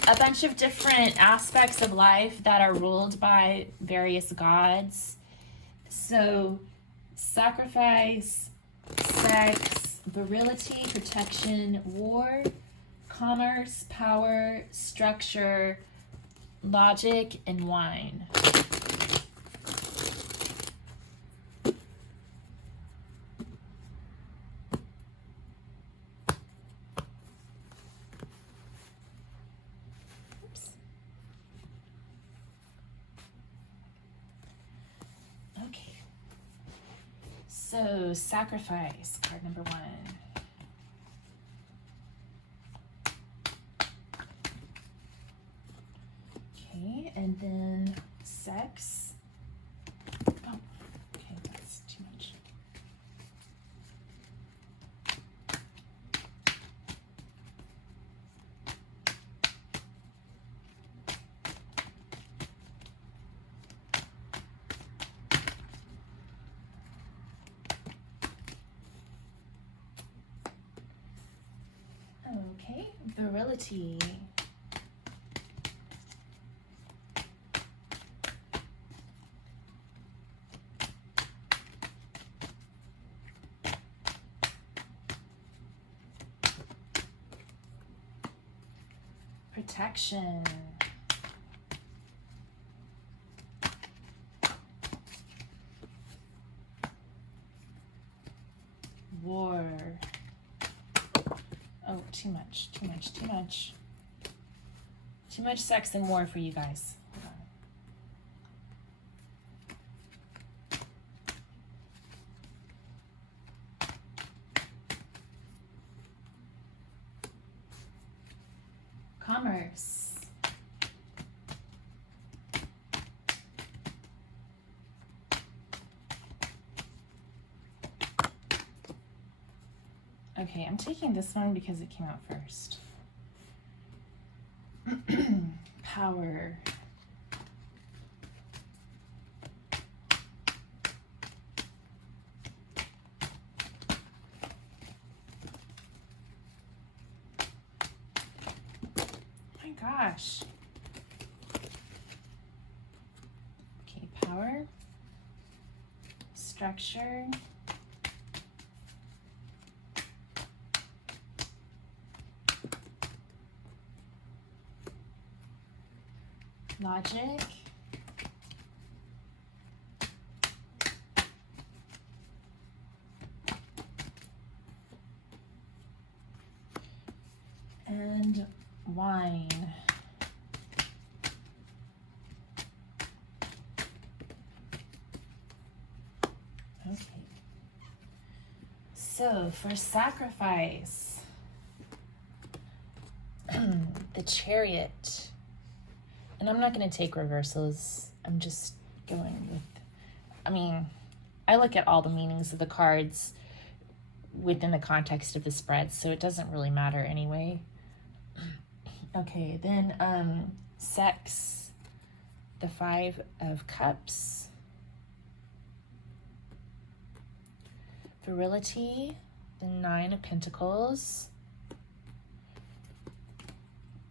a bunch of different aspects of life that are ruled by various gods. So, sacrifice, sex, virility, protection, war, commerce, power, structure, logic, and wine. So, sacrifice, card number 1. Okay, and then sex. Oh, okay, that's too much. Okay, virility. Protection. War. Oh, too much. Too much sex and war for you guys. Commerce. Okay, I'm taking this one because it came out first. Power. My gosh. Okay, power. Structure. Logic. And wine. Okay. So for sacrifice, the Chariot. And I'm not going to take reversals. I'm just going with, I mean, I look at all the meanings of the cards within the context of the spread, so it doesn't really matter anyway. Okay, then sex, the 5 of Cups. Virility, the 9 of Pentacles.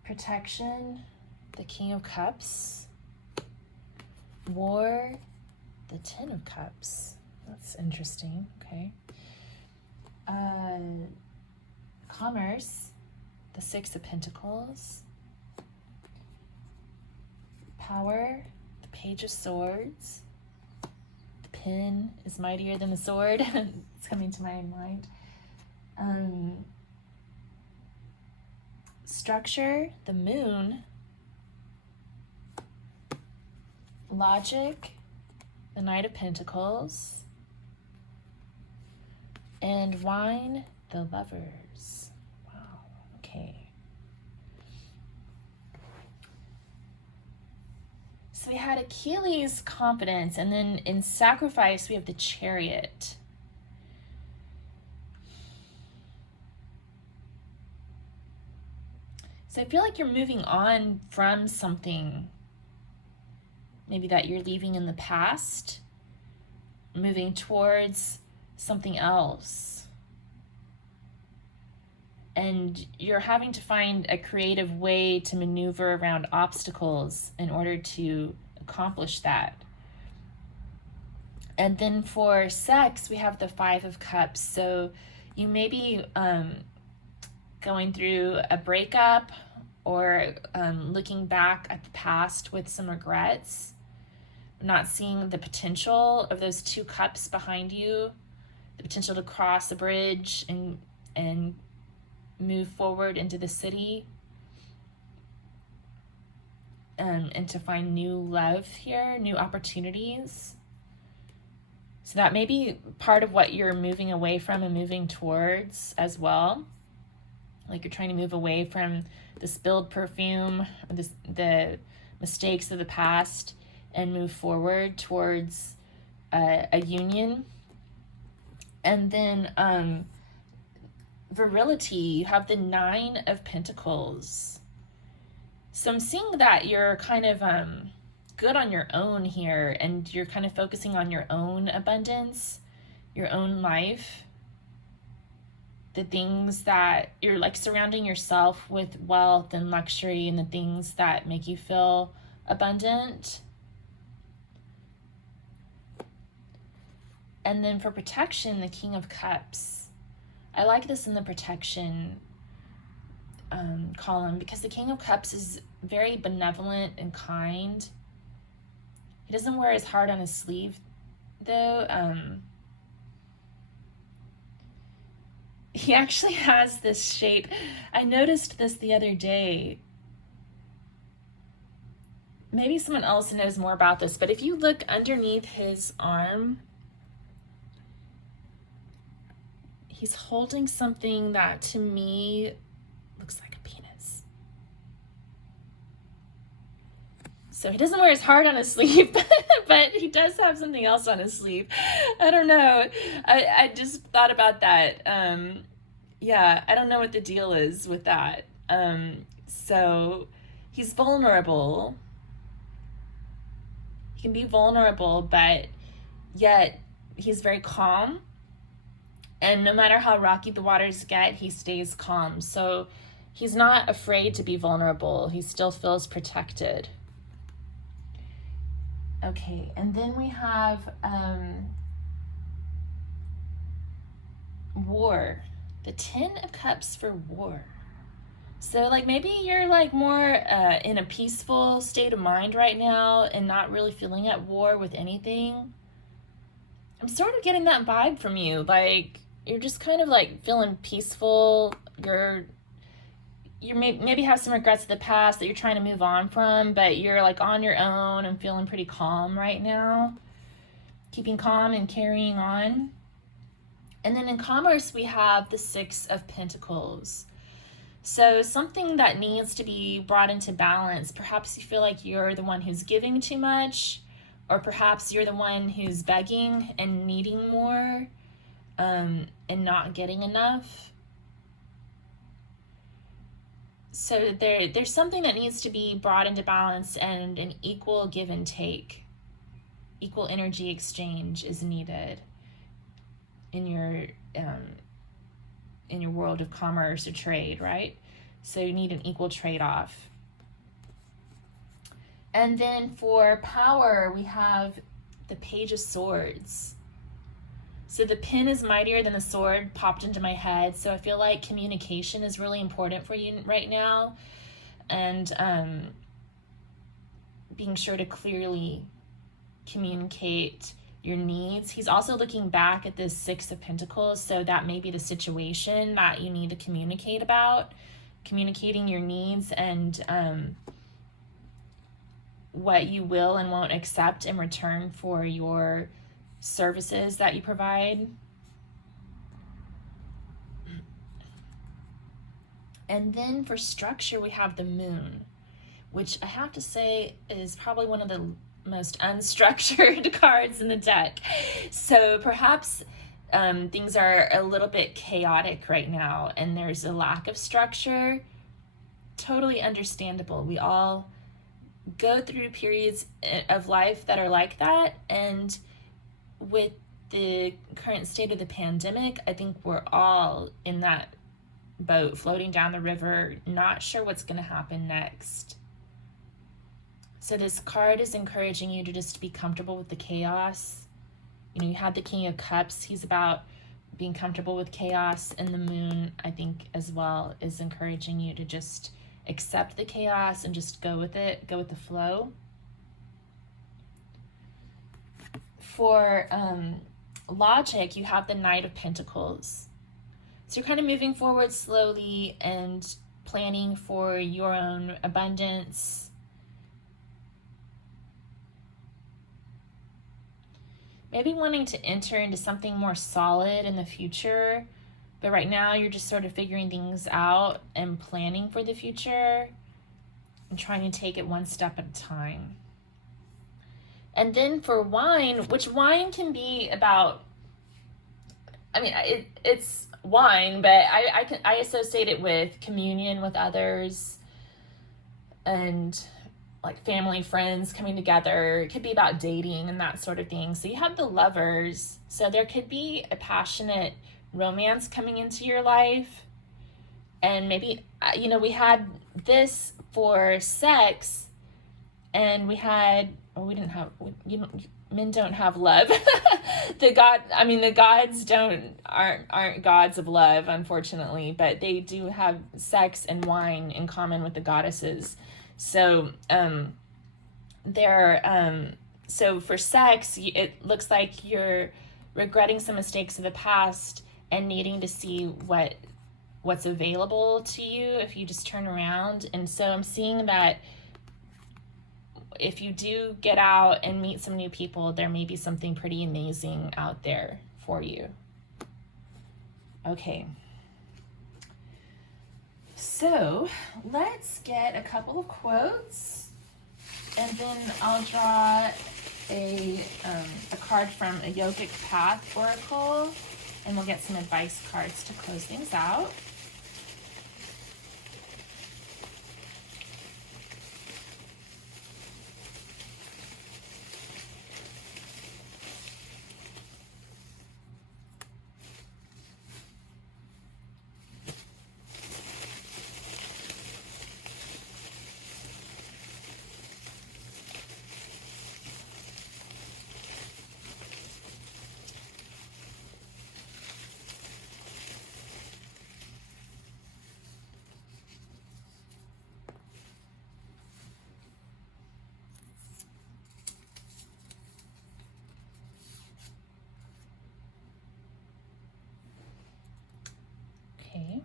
Protection, the King of Cups. War, the 10 of Cups. That's interesting, okay. Commerce, the 6 of Pentacles. Power, the Page of Swords. The pen is mightier than the sword. It's coming to my mind. Structure, the Moon. Logic, the Knight of Pentacles. And wine, the Lovers. Wow, okay. So we had Achilles' confidence, and then in sacrifice we have the Chariot. So I feel like you're moving on from something, maybe that you're leaving in the past, moving towards something else. And you're having to find a creative way to maneuver around obstacles in order to accomplish that. And then for sex, we have the 5 of Cups. So you may be going through a breakup or looking back at the past with some regrets, not seeing the potential of those 2 cups behind you, the potential to cross a bridge and move forward into the city, and to find new love here, new opportunities. So that may be part of what you're moving away from and moving towards as well. Like you're trying to move away from the spilled perfume, the mistakes of the past, and move forward towards a union. And then Virility, you have the 9 of Pentacles. So I'm seeing that you're kind of good on your own here, and you're kind of focusing on your own abundance, your own life, the things that you're like surrounding yourself with wealth and luxury and the things that make you feel abundant. And then for protection, the King of Cups. I like this in the protection column because the King of Cups is very benevolent and kind. He doesn't wear his heart on his sleeve, though. He actually has this shape. I noticed this the other day. Maybe someone else knows more about this, but if you look underneath his arm, he's holding something that to me looks like a penis. So he doesn't wear his heart on his sleeve, but he does have something else on his sleeve. I don't know. I just thought about that. Yeah, I don't know what the deal is with that. So he's vulnerable. He can be vulnerable, but yet he's very calm. And no matter how rocky the waters get, he stays calm. So he's not afraid to be vulnerable. He still feels protected. Okay, and then we have War. The 10 of Cups for War. So like maybe you're like more in a peaceful state of mind right now and not really feeling at war with anything. I'm sort of getting that vibe from you. Like you're just kind of like feeling peaceful. You maybe have some regrets of the past that you're trying to move on from, but you're like on your own and feeling pretty calm right now. Keeping calm and carrying on. And then in commerce, we have the 6 of Pentacles. So something that needs to be brought into balance. Perhaps you feel like you're the one who's giving too much, or perhaps you're the one who's begging and needing more, and not getting enough. So there's something that needs to be brought into balance, and an equal give and take, equal energy exchange is needed in your world of commerce or trade, right? So you need an equal trade-off. And then for power, we have the Page of Swords. So the pen is mightier than the sword popped into my head. So I feel like communication is really important for you right now. And being sure to clearly communicate your needs. He's also looking back at this 6 of Pentacles. So that may be the situation that you need to communicate about. Communicating your needs and what you will and won't accept in return for your services that you provide. And then for structure, we have the Moon, which I have to say is probably one of the most unstructured cards in the deck. So perhaps things are a little bit chaotic right now, and there's a lack of structure totally understandable. We all go through periods of life that are like that, and with the current state of the pandemic, I think we're all in that boat, floating down the river, not sure what's going to happen next. So this card is encouraging you to just be comfortable with the chaos. You know, you had the King of Cups. He's about being comfortable with chaos, and the Moon, I think, as well, is encouraging you to just accept the chaos and just go with it, go with the flow. For logic, you have the Knight of Pentacles. So you're kind of moving forward slowly and planning for your own abundance. Maybe wanting to enter into something more solid in the future, but right now you're just sort of figuring things out and planning for the future and trying to take it one step at a time. And then for wine, which wine can be about, I mean, it's wine, but I associate it with communion with others and like family, friends coming together. It could be about dating and that sort of thing. So you have the Lovers. So there could be a passionate romance coming into your life. And maybe, you know, we had this for sex, and we had, well, we didn't have, men don't have love. The gods aren't gods of love, unfortunately, but they do have sex and wine in common with the goddesses. So so for sex, it looks like you're regretting some mistakes of the past and needing to see what's available to you if you just turn around. And so I'm seeing that if you do get out and meet some new people, there may be something pretty amazing out there for you. Okay. So let's get a couple of quotes, and then I'll draw a card from a Yogic Path Oracle, and we'll get some advice cards to close things out. Okay.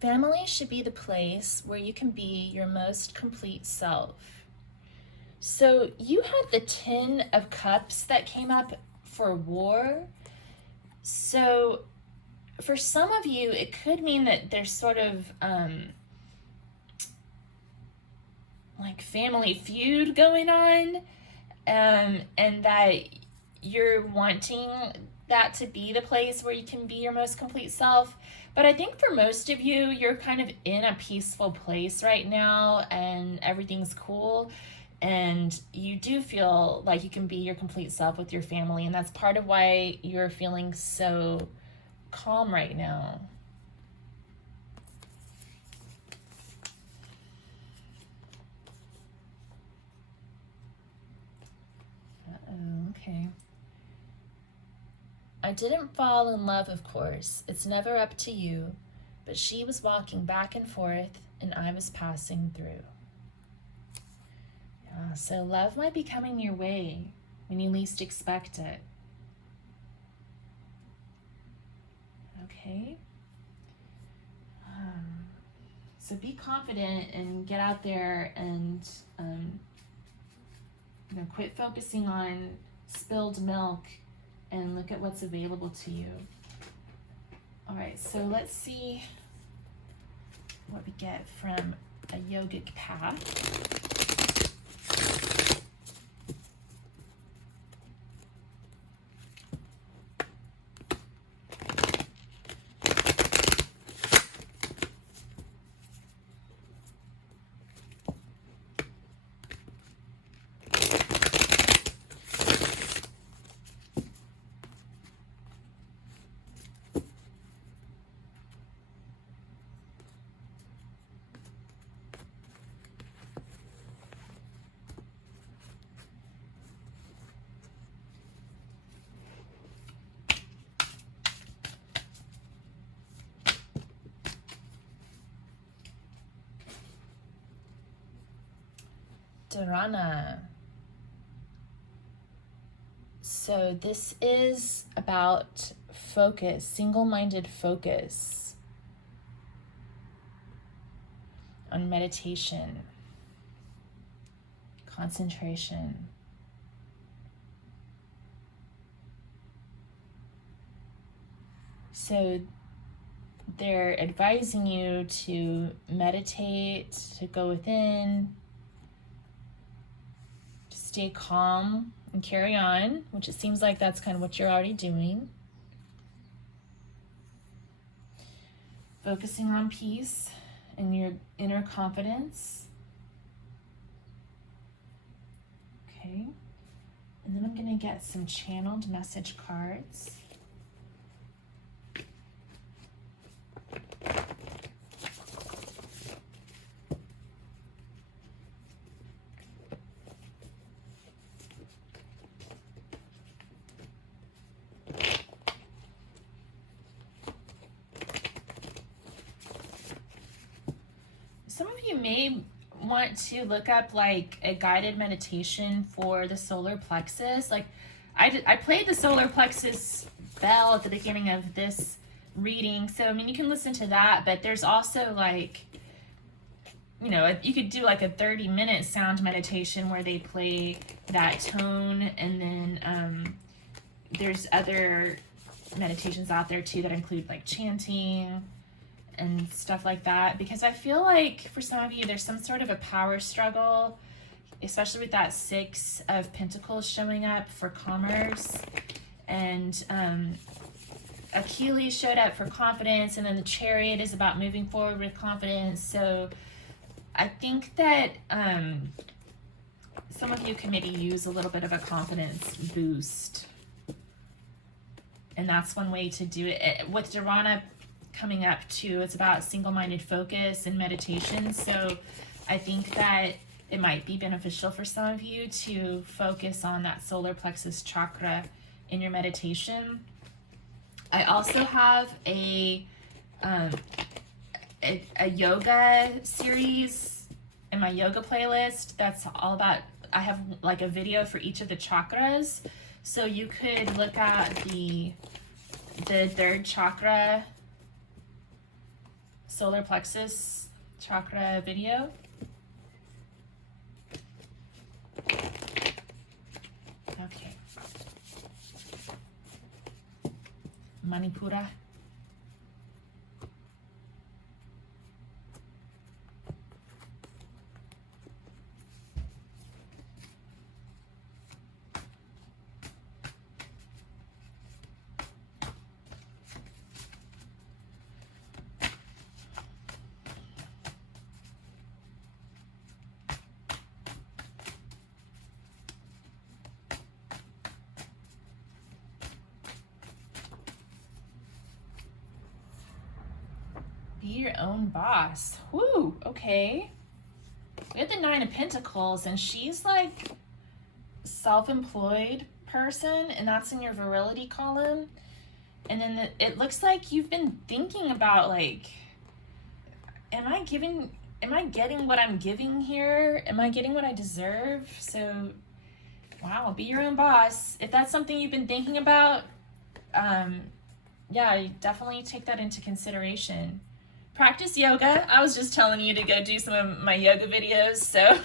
Family should be the place where you can be your most complete self. So you had the 10 of Cups that came up for war. So for some of you, it could mean that there's sort of like family feud going on, and that you're wanting that to be the place where you can be your most complete self. But I think for most of you, you're kind of in a peaceful place right now and everything's cool, and you do feel like you can be your complete self with your family, and that's part of why you're feeling so calm right now. Okay. I didn't fall in love, of course. It's never up to you. But she was walking back and forth, and I was passing through. Yeah, so love might be coming your way when you least expect it. Okay. So be confident and get out there and quit focusing on spilled milk and look at what's available to you. All right, so let's see what we get from a Yogic Path. Dharana. So this is about focus, single-minded focus on meditation, concentration. So they're advising you to meditate, to go within, to stay calm and carry on, which it seems like that's kind of what you're already doing. Focusing on peace and your inner confidence. Okay. And then I'm going to get some channeled message cards. Some of you may want to look up like a guided meditation for the solar plexus. Like I played the solar plexus bell at the beginning of this reading. So, I mean, you can listen to that, but there's also like, you know, you could do like a 30-minute sound meditation where they play that tone. And then there's other meditations out there too that include like chanting and stuff like that, because I feel like for some of you there's some sort of a power struggle, especially with that 6 of Pentacles showing up for commerce, and Achilles showed up for confidence, and then the Chariot is about moving forward with confidence. So I think that some of you can maybe use a little bit of a confidence boost, and that's one way to do it. With Dharana coming up too, it's about single-minded focus and meditation. So I think that it might be beneficial for some of you to focus on that solar plexus chakra in your meditation. I also have a yoga series in my yoga playlist that's all about, I have like a video for each of the chakras. So you could look at the 3rd chakra, solar plexus chakra video. Okay. Manipura. Be your own boss. Whoo, okay. We have the 9 of Pentacles, and she's like self-employed person, and that's in your virility column. And then it looks like you've been thinking about like, am I getting what I'm giving here? Am I getting what I deserve? So, wow, be your own boss. If that's something you've been thinking about, yeah, definitely take that into consideration. Practice yoga. I was just telling you to go do some of my yoga videos, so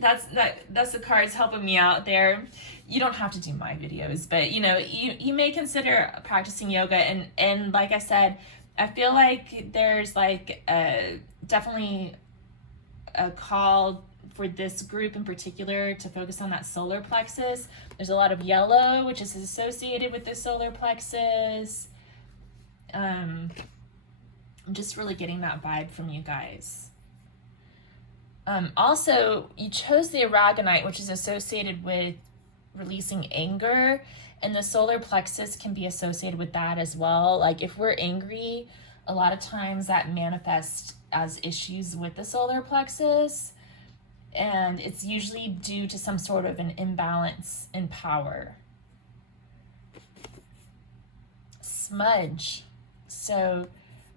that's the cards helping me out there. You don't have to do my videos, but you know, you may consider practicing yoga, and like I said, I feel like there's like definitely a call for this group in particular to focus on that solar plexus. There's a lot of yellow, which is associated with the solar plexus. I'm just really getting that vibe from you guys. Also, you chose the Aragonite, which is associated with releasing anger, and the solar plexus can be associated with that as well. Like if we're angry, a lot of times that manifests as issues with the solar plexus, and it's usually due to some sort of an imbalance in power. Smudge. So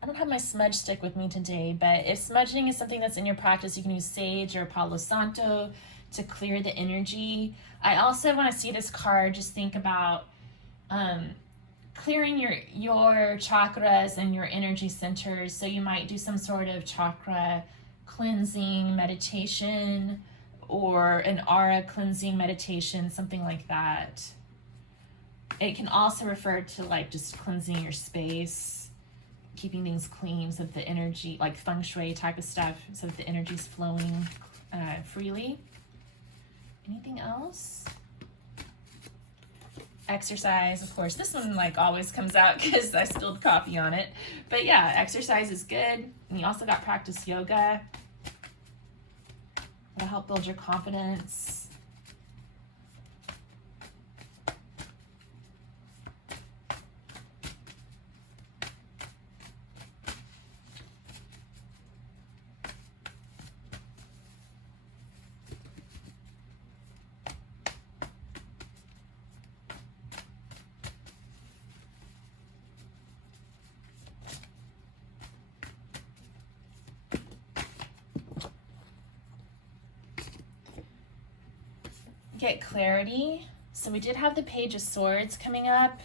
I don't have my smudge stick with me today, but if smudging is something that's in your practice, you can use sage or Palo Santo to clear the energy. I also, when I see this card, just think about clearing your chakras and your energy centers. So you might do some sort of chakra cleansing meditation or an aura cleansing meditation, something like that. It can also refer to like just cleansing your space, keeping things clean so that the energy, like feng shui type of stuff, so that the energy's flowing freely. Anything else? Exercise, of course. This one like always comes out because I spilled coffee on it. But yeah, exercise is good. And you also got practice yoga. It'll help build your confidence. Get clarity. So we did have the Page of Swords coming up.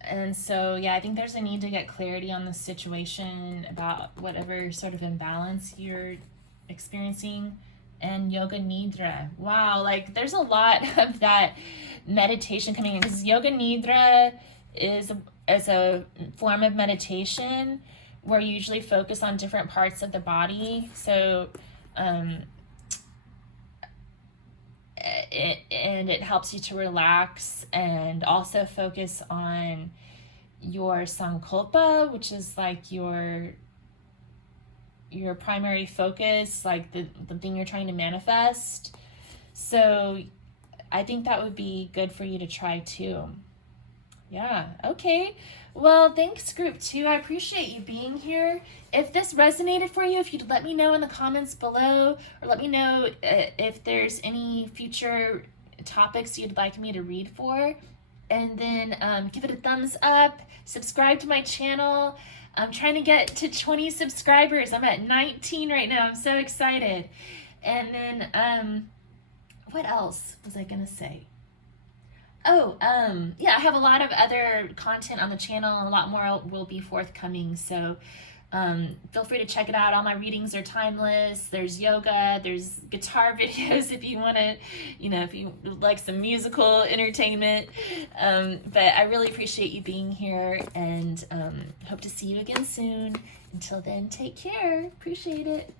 And so, yeah, I think there's a need to get clarity on the situation about whatever sort of imbalance you're experiencing. And Yoga Nidra. Wow, like there's a lot of that meditation coming in, because Yoga Nidra is a form of meditation where you usually focus on different parts of the body. So, it helps you to relax and also focus on your sankalpa, which is like your primary focus, like the thing you're trying to manifest. So I think that would be good for you to try too. Yeah, okay. Well, thanks group 2. I appreciate you being here. If this resonated for you, if you'd let me know in the comments below, or let me know if there's any future topics you'd like me to read for. And then give it a thumbs up, subscribe to my channel. I'm trying to get to 20 subscribers. I'm at 19 right now. I'm so excited. And then, what else was I gonna say? Oh, yeah, I have a lot of other content on the channel, and a lot more will be forthcoming. So feel free to check it out. All my readings are timeless. There's yoga, there's guitar videos if you want to, if you like some musical entertainment. But I really appreciate you being here, and hope to see you again soon. Until then, take care. Appreciate it.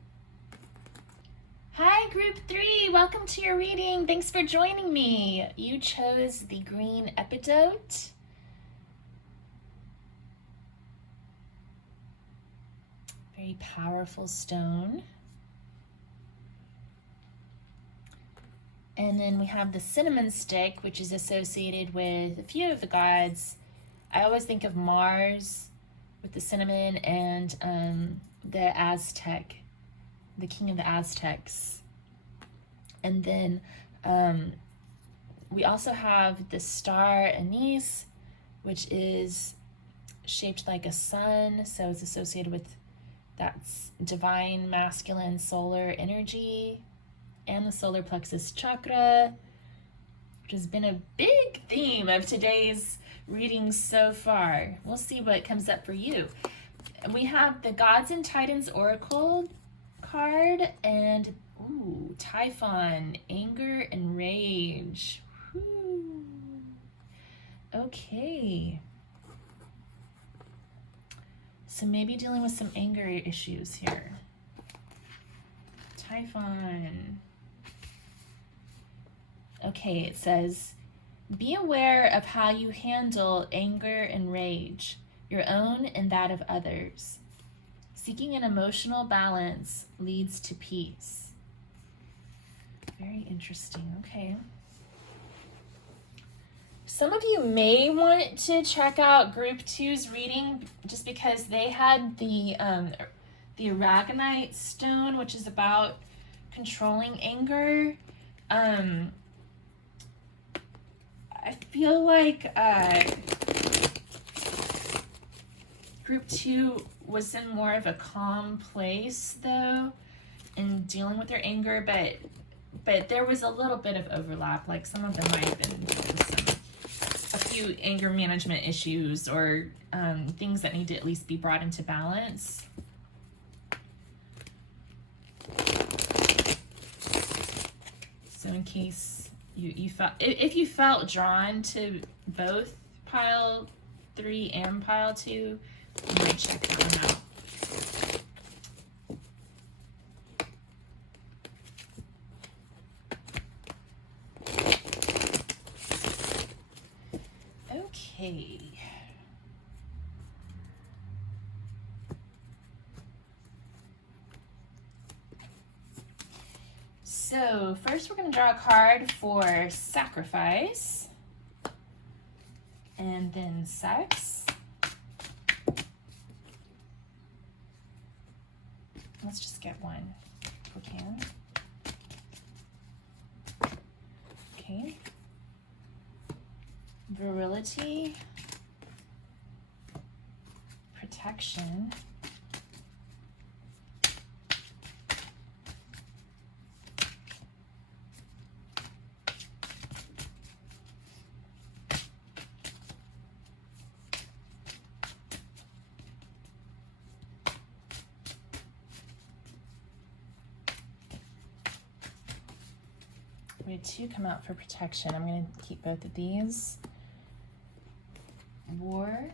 Hi, group 3. Welcome to your reading. Thanks for joining me. You chose the green Epidote. Very powerful stone. And then we have the cinnamon stick, which is associated with a few of the gods. I always think of Mars with the cinnamon, and the Aztec, the king of the Aztecs. And then we also have the star anise, which is shaped like a sun, so it's associated with that divine masculine solar energy, and the solar plexus chakra, which has been a big theme of today's readings so far. We'll see what comes up for you. We have the Gods and Titans Oracle card, and Typhon, anger and rage. Whew. Okay. So maybe dealing with some anger issues here. Typhon. Okay, it says, be aware of how you handle anger and rage, your own and that of others. Seeking an emotional balance leads to peace. Very interesting. Okay. Some of you may want to check out Group 2's reading, just because they had the Aragonite stone, which is about controlling anger. I feel like Group 2 was in more of a calm place, though, in dealing with their anger, but there was a little bit of overlap. Like, some of them might have been a few anger management issues or things that need to at least be brought into balance. So in case you felt, if you felt drawn to both pile 3 and pile 2, you might check that one out. Okay. So first we're going to draw a card for sacrifice, and then sex. Let's just get one if we can. Okay. Virility, protection, we had 2 come out for protection. I'm going to keep both of these. War,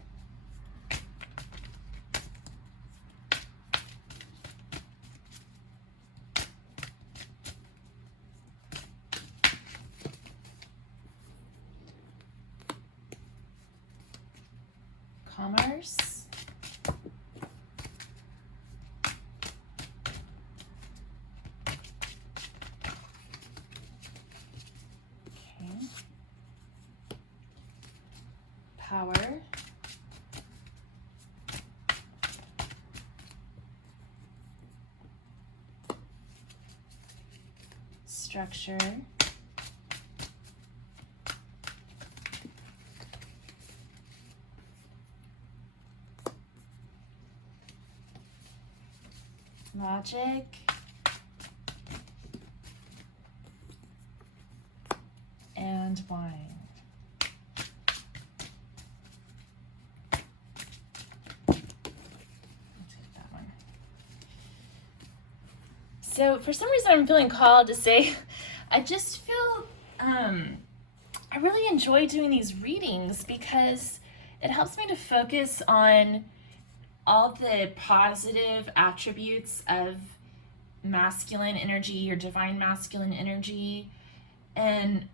commerce, okay, power, structure, logic, and wine. So for some reason I'm feeling called to say, I just feel, I really enjoy doing these readings because it helps me to focus on all the positive attributes of masculine energy or divine masculine energy. And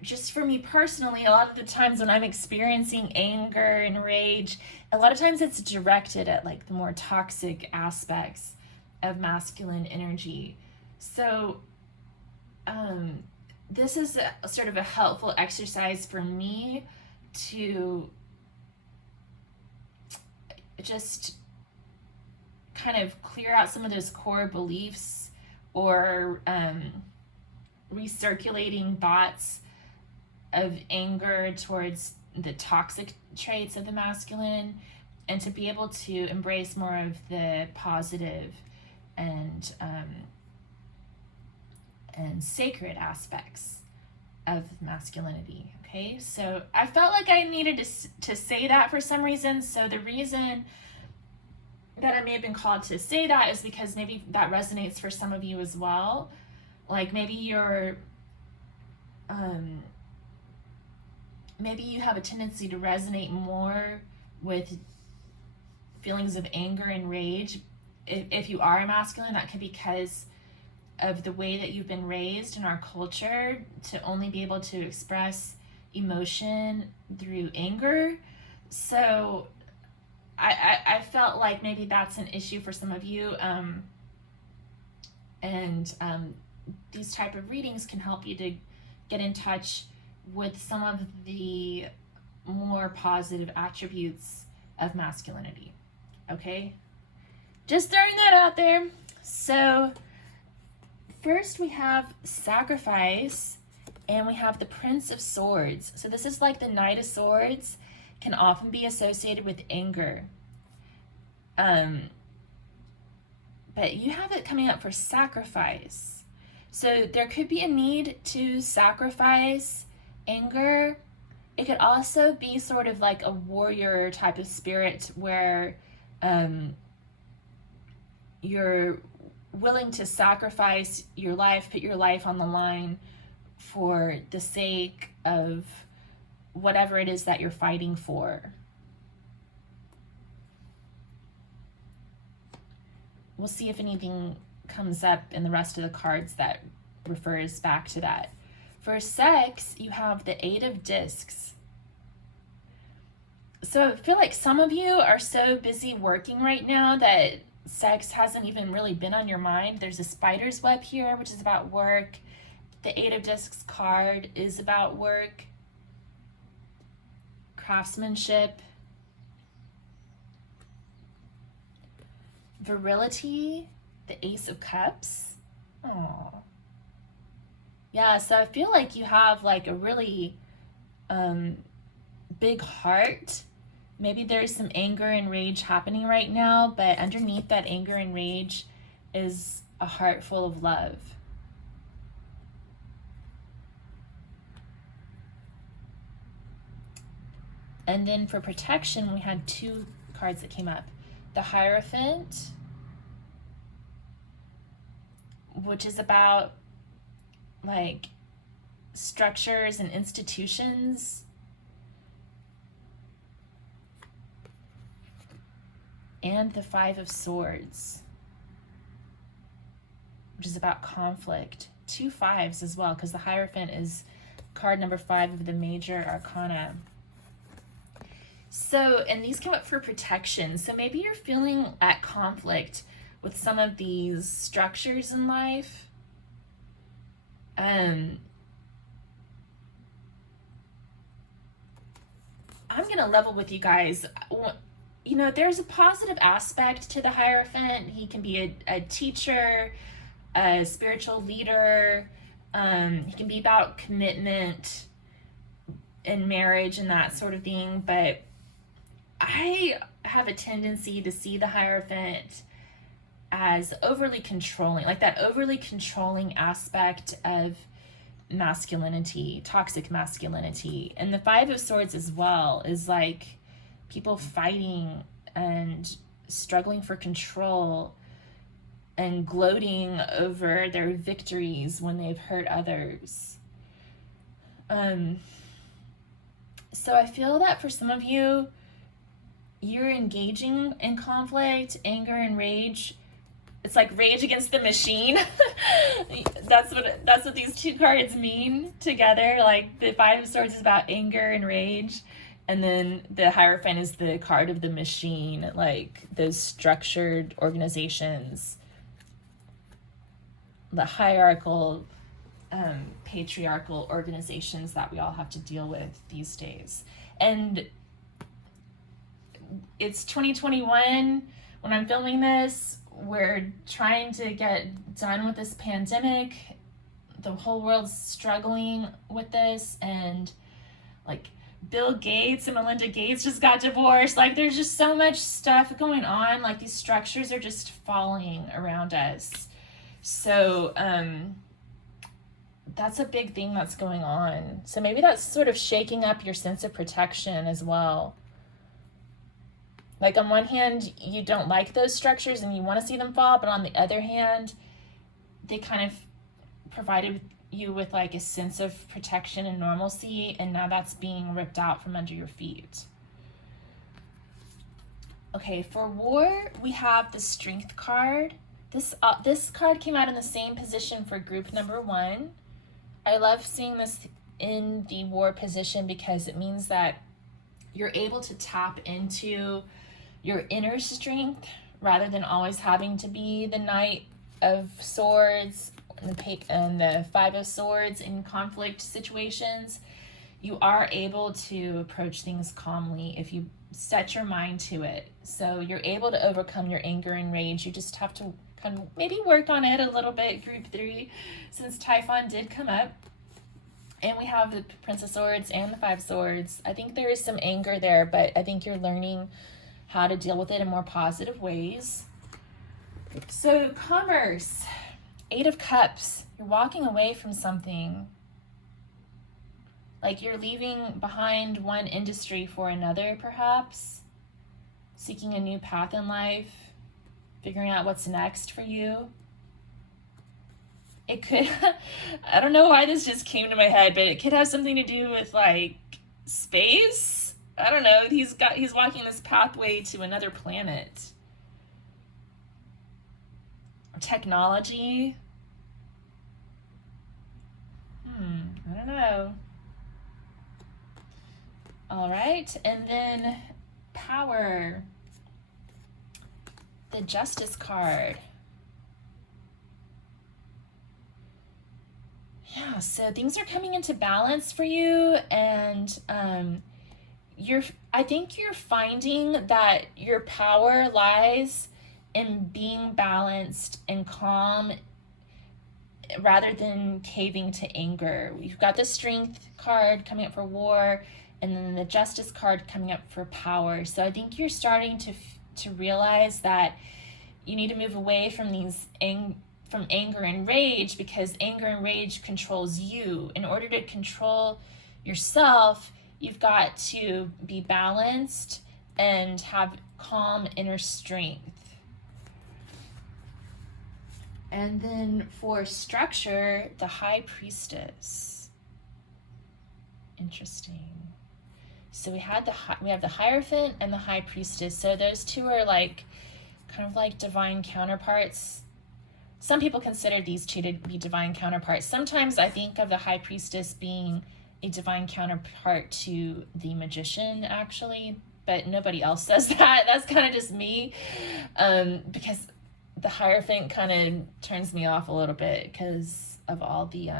just for me personally, a lot of the times when I'm experiencing anger and rage, a lot of times it's directed at like the more toxic aspects of masculine energy. So this is a sort of a helpful exercise for me to just kind of clear out some of those core beliefs or recirculating thoughts of anger towards the toxic traits of the masculine, and to be able to embrace more of the positive and sacred aspects of masculinity. Okay, so I felt like I needed to say that for some reason. So the reason that I may have been called to say that is because maybe that resonates for some of you as well. Like maybe you're maybe you have a tendency to resonate more with feelings of anger and rage. If you are a masculine, that could be because of the way that you've been raised in our culture to only be able to express emotion through anger. So I felt like maybe that's an issue for some of you. These type of readings can help you to get in touch with some of the more positive attributes of masculinity. Okay? Just throwing that out there. So first we have sacrifice, and we have the Prince of Swords. So this is like the Knight of Swords, can often be associated with anger. But you have it coming up for sacrifice. So there could be a need to sacrifice anger. It could also be sort of like a warrior type of spirit where you're willing to sacrifice your life, put your life on the line for the sake of whatever it is that you're fighting for. We'll see if anything comes up in the rest of the cards that refers back to that. For sex, you have the Eight of Discs. So I feel like some of you are so busy working right now that sex hasn't even really been on your mind. There's a spider's web here, which is about work. The Eight of Discs card is about work, craftsmanship, virility, the Ace of Cups. Oh, yeah. So I feel like you have like a really big heart. Maybe there's some anger and rage happening right now, but underneath that anger and rage is a heart full of love. And then for protection, we had two cards that came up. The Hierophant, which is about like structures and institutions. And the Five of Swords, which is about conflict. 2 5s as well, because the Hierophant is card number 5 of the major arcana. So, and these come up for protection. So maybe you're feeling at conflict with some of these structures in life. I'm going to level with you guys. You know, there's a positive aspect to the Hierophant. He can be a teacher, a spiritual leader. He can be about commitment and marriage and that sort of thing. But I have a tendency to see the Hierophant as overly controlling, like that overly controlling aspect of masculinity, toxic masculinity. And the Five of Swords as well is like people fighting and struggling for control and gloating over their victories when they've hurt others. So I feel that for some of you, you're engaging in conflict, anger, and rage. It's like Rage Against the Machine. That's what these two cards mean together. Like the Five of Swords is about anger and rage. And then the Hierophant is the card of the machine, like those structured organizations, the hierarchical, patriarchal organizations that we all have to deal with these days. And it's 2021 when I'm filming this. We're trying to get done with this pandemic. The whole world's struggling with this, and like Bill Gates and Melinda Gates just got divorced. Like there's just so much stuff going on. Like these structures are just falling around us. So that's a big thing that's going on. So maybe that's sort of shaking up your sense of protection as well. Like on one hand, you don't like those structures and you want to see them fall, but on the other hand, they kind of provided you with like a sense of protection and normalcy, and now that's being ripped out from under your feet. Okay, for war, we have the Strength card. This card came out in the same position for group number 1. I love seeing this in the war position because it means that you're able to tap into your inner strength rather than always having to be the Knight of Swords and the Five of Swords in conflict situations. You are able to approach things calmly if you set your mind to it. So you're able to overcome your anger and rage. You just have to kind of maybe work on it a little bit, group 3, since Typhon did come up. And we have the Prince of Swords and the Five of Swords. I think there is some anger there, but I think you're learning how to deal with it in more positive ways. So commerce, 8 of Cups, you're walking away from something. Like you're leaving behind one industry for another, perhaps. Seeking a new path in life. Figuring out what's next for you. It could, I don't know why this just came to my head, but it could have something to do with like space. I don't know. He's walking this pathway to another planet. Technology. I don't know. All right, and then power. The Justice card. Yeah, so things are coming into balance for you, and I think you're finding that your power lies in being balanced and calm rather than caving to anger. We've got the Strength card coming up for war, and then the Justice card coming up for power. So I think you're starting to realize that you need to move away from from anger and rage, because anger and rage controls you. In order to control yourself, you've got to be balanced and have calm inner strength. And then for structure, the High Priestess. Interesting. So we have the Hierophant and the High Priestess. So those two are like kind of like divine counterparts. Some people consider these two to be divine counterparts. Sometimes I think of the High Priestess being a divine counterpart to the Magician, actually, but nobody else says that. That's kind of just me, because the Hierophant kind of turns me off a little bit because of all the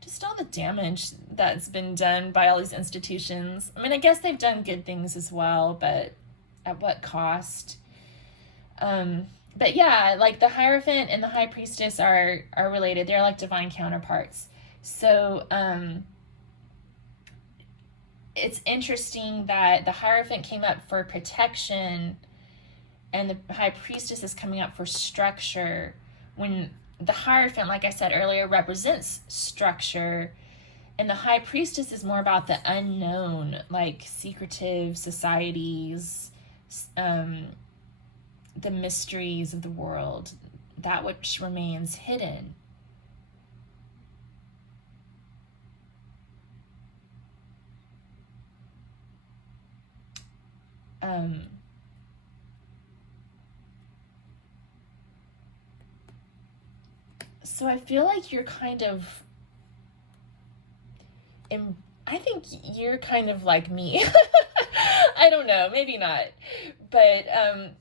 just all the damage that's been done by all these institutions. I mean, I guess they've done good things as well, but at what cost? But yeah, like the Hierophant and the High Priestess are related. They're like divine counterparts. So it's interesting that the Hierophant came up for protection and the High Priestess is coming up for structure, when the Hierophant, like I said earlier, represents structure, and the High Priestess is more about the unknown, like secretive societies, the mysteries of the world, that which remains hidden. So I feel like you're kind of, I think you're kind of like me. I don't know, maybe not. But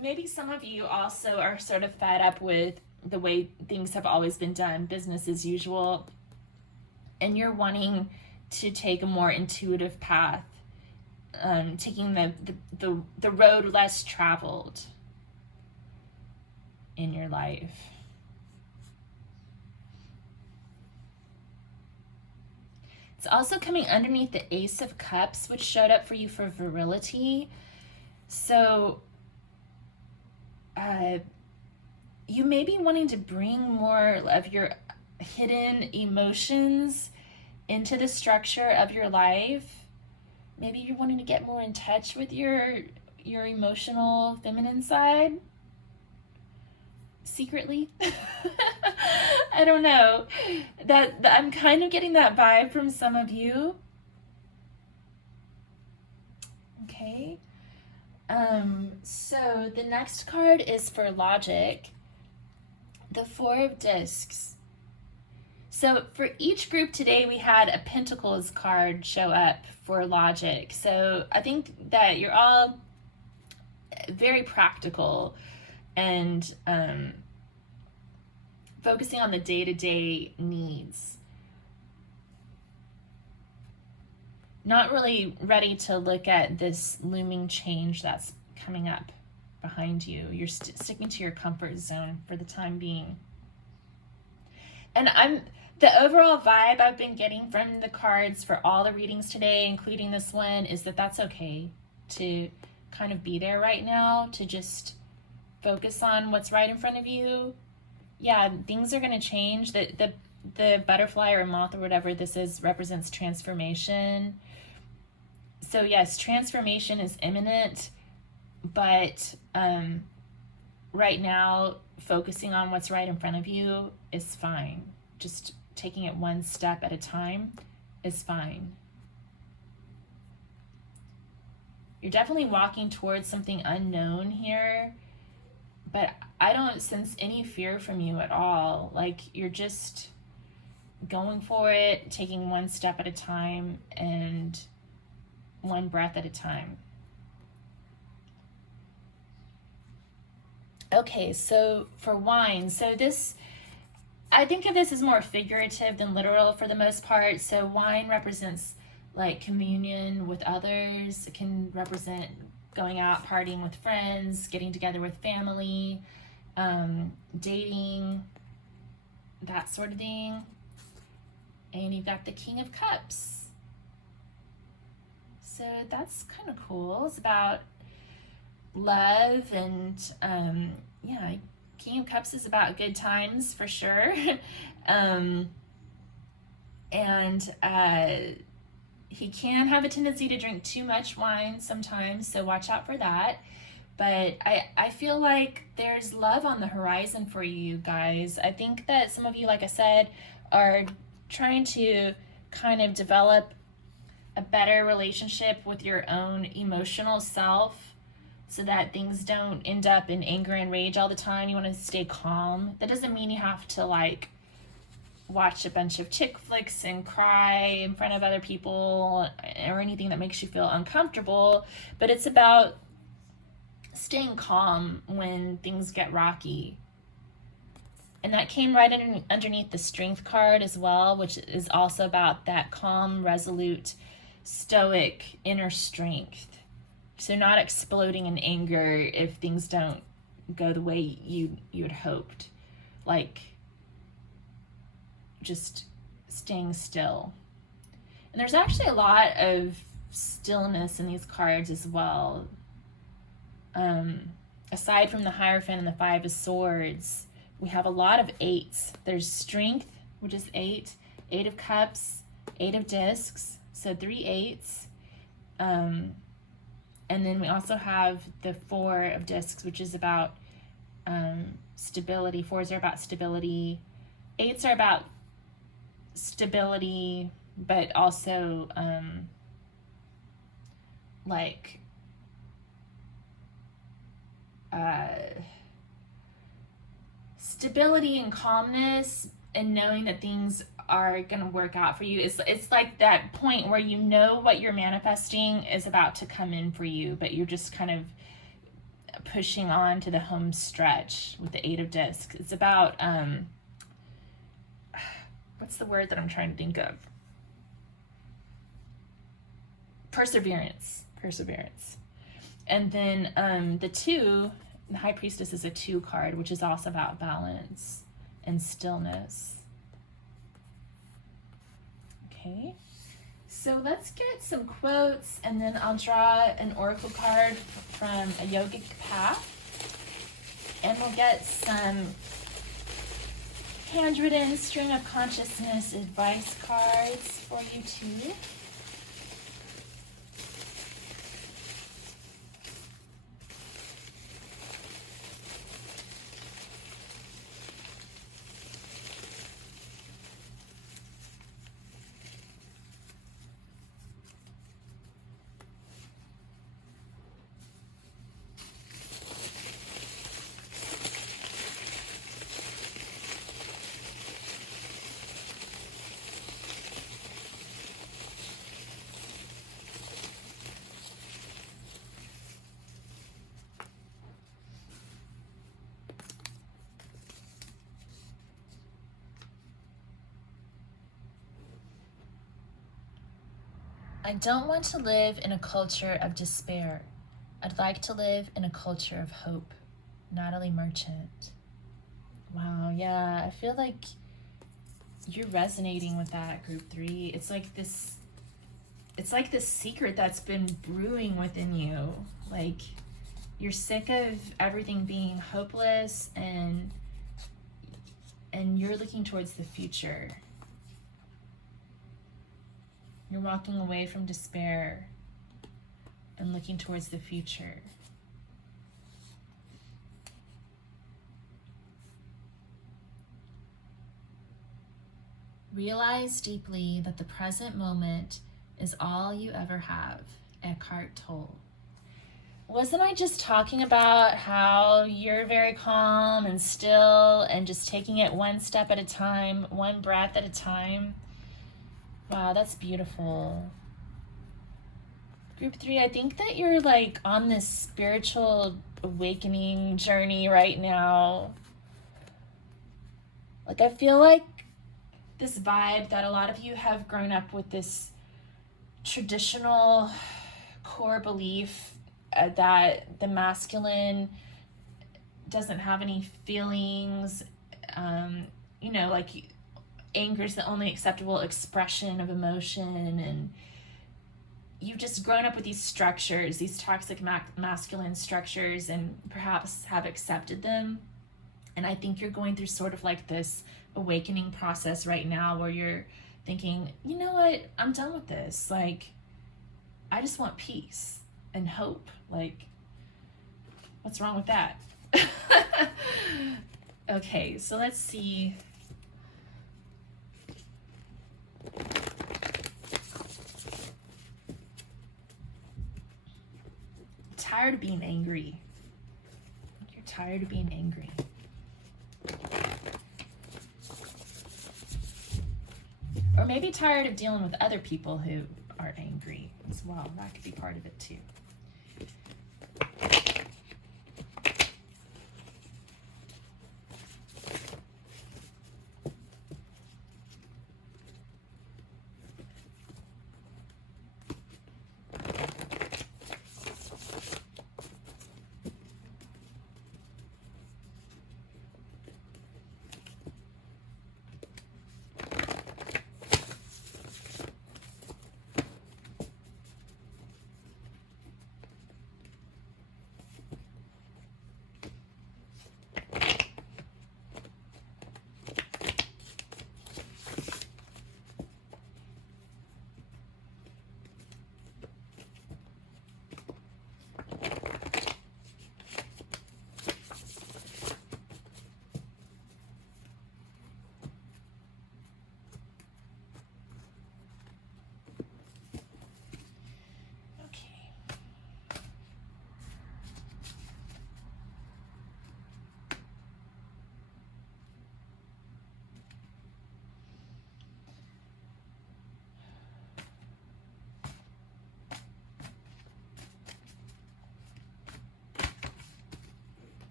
maybe some of you also are sort of fed up with the way things have always been done, business as usual, and you're wanting to take a more intuitive path, taking the road less traveled in your life. It's also coming underneath the Ace of Cups, which showed up for you for Virility. So you may be wanting to bring more of your hidden emotions into the structure of your life. Maybe you're wanting to get more in touch with your emotional feminine side secretly. I don't know. That I'm kind of getting that vibe from some of you. Okay. So the next card is for logic. The Four of Discs. So for each group today, we had a Pentacles card show up for logic. So I think that you're all very practical and focusing on the day-to-day needs. Not really ready to look at this looming change that's coming up behind you. You're sticking to your comfort zone for the time being. And the overall vibe I've been getting from the cards for all the readings today, including this one, is that that's okay to kind of be there right now to just focus on what's right in front of you, yeah, things are going to change. The butterfly or moth or whatever this is represents transformation. So yes, transformation is imminent, but right now, focusing on what's right in front of you is fine. Just taking it one step at a time is fine. You're definitely walking towards something unknown here, but I don't sense any fear from you at all. Like, you're just going for it, taking one step at a time and one breath at a time. Okay, so for wine, so this, I think of this as more figurative than literal for the most part. So wine represents like communion with others. It can represent going out, partying with friends, getting together with family, dating, that sort of thing. And you've got the King of Cups. So that's kind of cool. It's about love and yeah, King of Cups is about good times for sure. He can have a tendency to drink too much wine sometimes, so watch out for that. But I feel like there's love on the horizon for you guys. I think that some of you, like I said, are trying to kind of develop a better relationship with your own emotional self so that things don't end up in anger and rage all the time. You want to stay calm. That doesn't mean you have to like watch a bunch of chick flicks and cry in front of other people or anything that makes you feel uncomfortable, but it's about staying calm when things get rocky. And that came right underneath the Strength card as well, which is also about that calm, resolute, stoic inner strength. So not exploding in anger if things don't go the way you had hoped. Like just staying still. And there's actually a lot of stillness in these cards as well. Aside from the Hierophant and the Five of Swords, we have a lot of eights. There's Strength, which is 8, 8 of Cups, 8 of Discs, so 3 eights. And then we also have the 4 of Discs, which is about stability. 4s are about stability. 8s are about stability, but also stability and calmness and knowing that things are going to work out for you. It's like that point where you know what you're manifesting is about to come in for you, but you're just kind of pushing on to the home stretch with the 8 of Discs. It's about what's the word that I'm trying to think of? Perseverance. And then the 2, the High Priestess is a 2 card, which is also about balance and stillness. Okay, so let's get some quotes and then I'll draw an oracle card from a yogic path and we'll get some handwritten stream of consciousness advice cards for you too. I don't want to live in a culture of despair. I'd like to live in a culture of hope. Natalie Merchant. Wow, yeah, I feel like you're resonating with that, group 3. It's like this it's like this secret that's been brewing within you. Like, you're sick of everything being hopeless, and you're looking towards the future. You're walking away from despair and looking towards the future. Realize deeply that the present moment is all you ever have. Eckhart Tolle. Wasn't I just talking about how you're very calm and still and just taking it one step at a time, one breath at a time? Wow, that's beautiful. Group 3, I think that you're like on this spiritual awakening journey right now. Like, I feel like this vibe that a lot of you have grown up with this traditional core belief that the masculine doesn't have any feelings, like anger is the only acceptable expression of emotion, and you've just grown up with these structures, these toxic masculine structures, and perhaps have accepted them. And I think you're going through sort of like this awakening process right now where you're thinking, you know what, I'm done with this. Like, I just want peace and hope. Like, what's wrong with that? Okay, so let's see. Tired of being angry. You're tired of being angry. Or maybe tired of dealing with other people who are angry as well. That could be part of it too.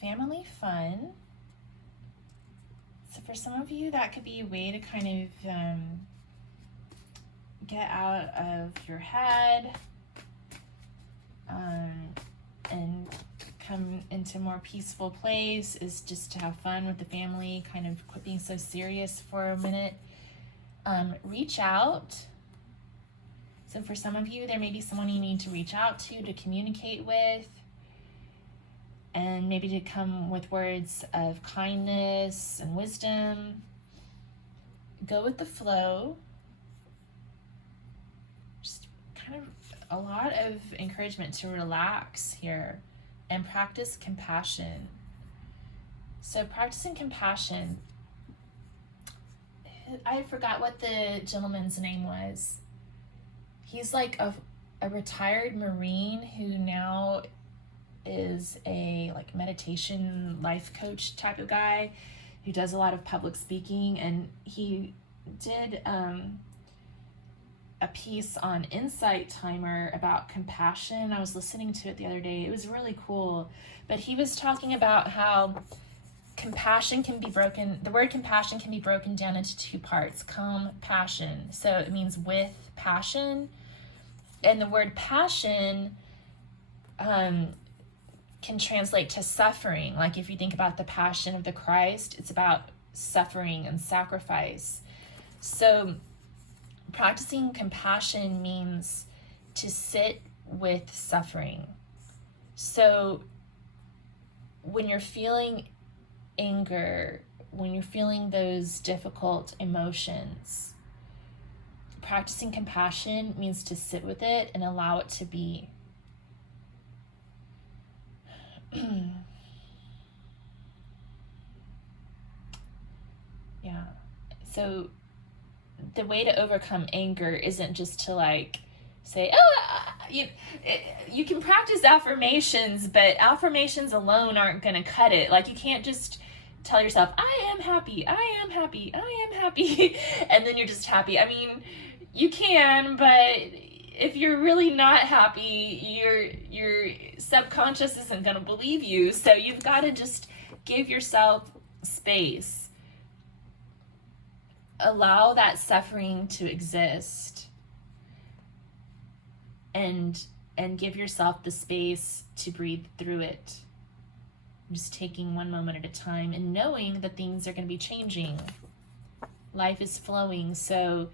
Family fun. So for some of you, that could be a way to kind of get out of your head and come into a more peaceful place, is just to have fun with the family, kind of quit being so serious for a minute. Reach out. So for some of you, there may be someone you need to reach out to communicate with, and maybe to come with words of kindness and wisdom. Go with the flow. Just kind of a lot of encouragement to relax here and practice compassion. So practicing compassion, I forgot what the gentleman's name was. He's like a retired Marine who now is a like meditation life coach type of guy who does a lot of public speaking, and he did a piece on Insight Timer about compassion. I was listening to it the other day. It was really cool, but he was talking about how compassion can be broken, the word compassion can be broken down into two parts. Compassion, so it means with passion, and the word passion can translate to suffering. Like if you think about the Passion of the Christ, it's about suffering and sacrifice. So Practicing compassion means to sit with suffering. So when you're feeling anger, when you're feeling those difficult emotions, practicing compassion means to sit with it and allow it to be. Yeah. So the way to overcome anger isn't just to like say, you can practice affirmations, but affirmations alone aren't going to cut it. Like, you can't just tell yourself, I am happy, I am happy, I am happy, and then you're just happy. I mean, you can, but if you're really not happy, your subconscious isn't going to believe you. So you've got to just give yourself space. Allow that suffering to exist, and give yourself the space to breathe through it. Just taking one moment at a time and knowing that things are going to be changing. Life is flowing, so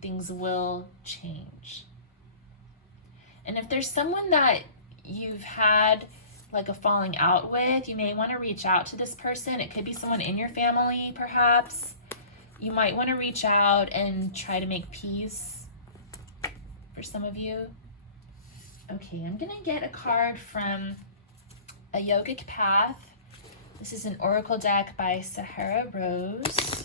things will change. And if there's someone that you've had like a falling out with, you may want to reach out to this person. It could be someone in your family, perhaps. You might want to reach out and try to make peace for some of you. Okay, I'm going to get a card from a Yogic Path. This is an oracle deck by Sahara Rose.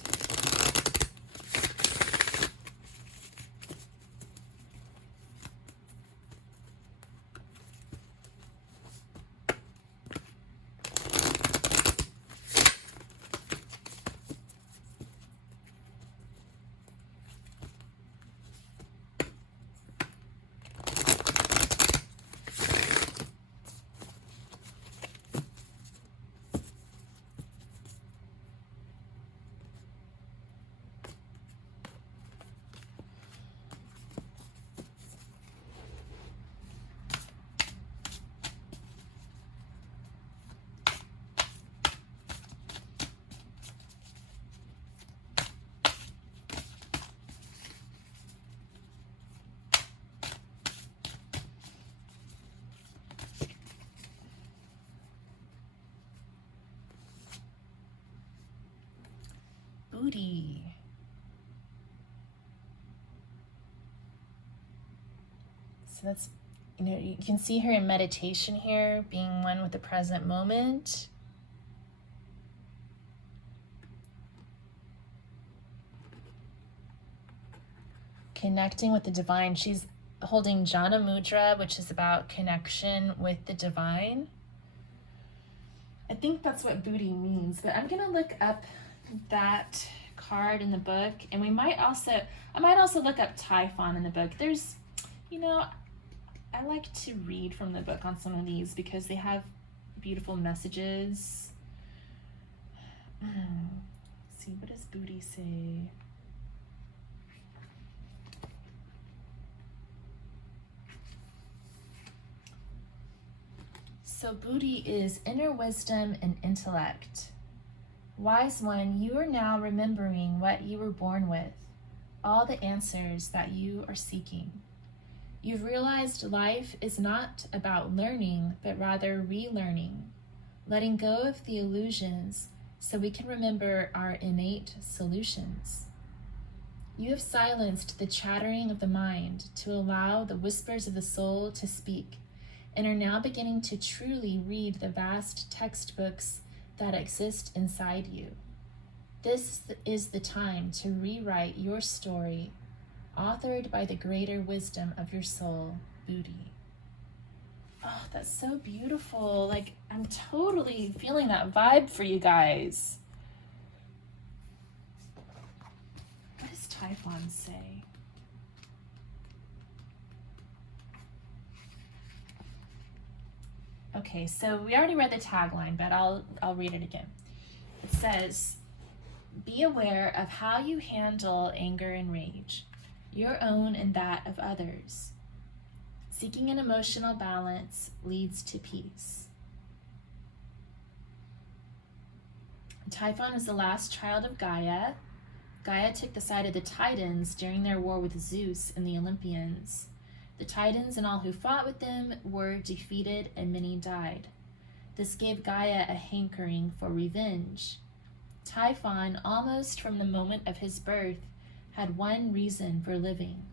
Booty. So that's, you can see her in meditation here, being one with the present moment. Connecting with the divine. She's holding Jhana Mudra, which is about connection with the divine. I think that's what booty means, but I'm going to look up that card in the book, and I might also look up Typhon in the book. There's, I like to read from the book on some of these because they have beautiful messages. Let's see, what does booty say? So booty is inner wisdom and intellect. Wise one, you are now remembering what you were born with, all the answers that you are seeking. You've realized life is not about learning, but rather relearning, letting go of the illusions so we can remember our innate solutions. You have silenced the chattering of the mind to allow the whispers of the soul to speak, and are now beginning to truly read the vast textbooks that exist inside you. This is the time to rewrite your story, authored by the greater wisdom of your soul, Booty. Oh, that's so beautiful. Like, I'm totally feeling that vibe for you guys. What does Typhon say? Okay, so we already read the tagline, but I'll read it again. It says, be aware of how you handle anger and rage, your own and that of others. Seeking an emotional balance leads to peace. Typhon is the last child of Gaia. Gaia took the side of the Titans during their war with Zeus and the Olympians. The Titans and all who fought with them were defeated, and many died. This gave Gaia a hankering for revenge. Typhon, almost from the moment of his birth, had one reason for living: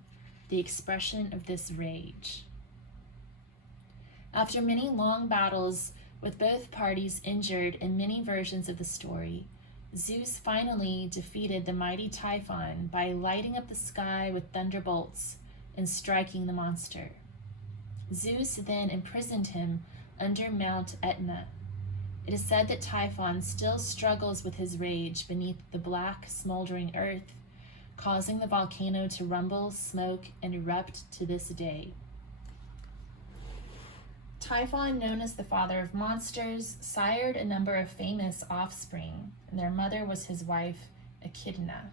the expression of this rage. After many long battles, with both parties injured in many versions of the story, Zeus finally defeated the mighty Typhon by lighting up the sky with thunderbolts and striking the monster. Zeus then imprisoned him under Mount Etna. It is said that Typhon still struggles with his rage beneath the black, smoldering earth, causing the volcano to rumble, smoke, and erupt to this day. Typhon, known as the father of monsters, sired a number of famous offspring, and their mother was his wife, Echidna.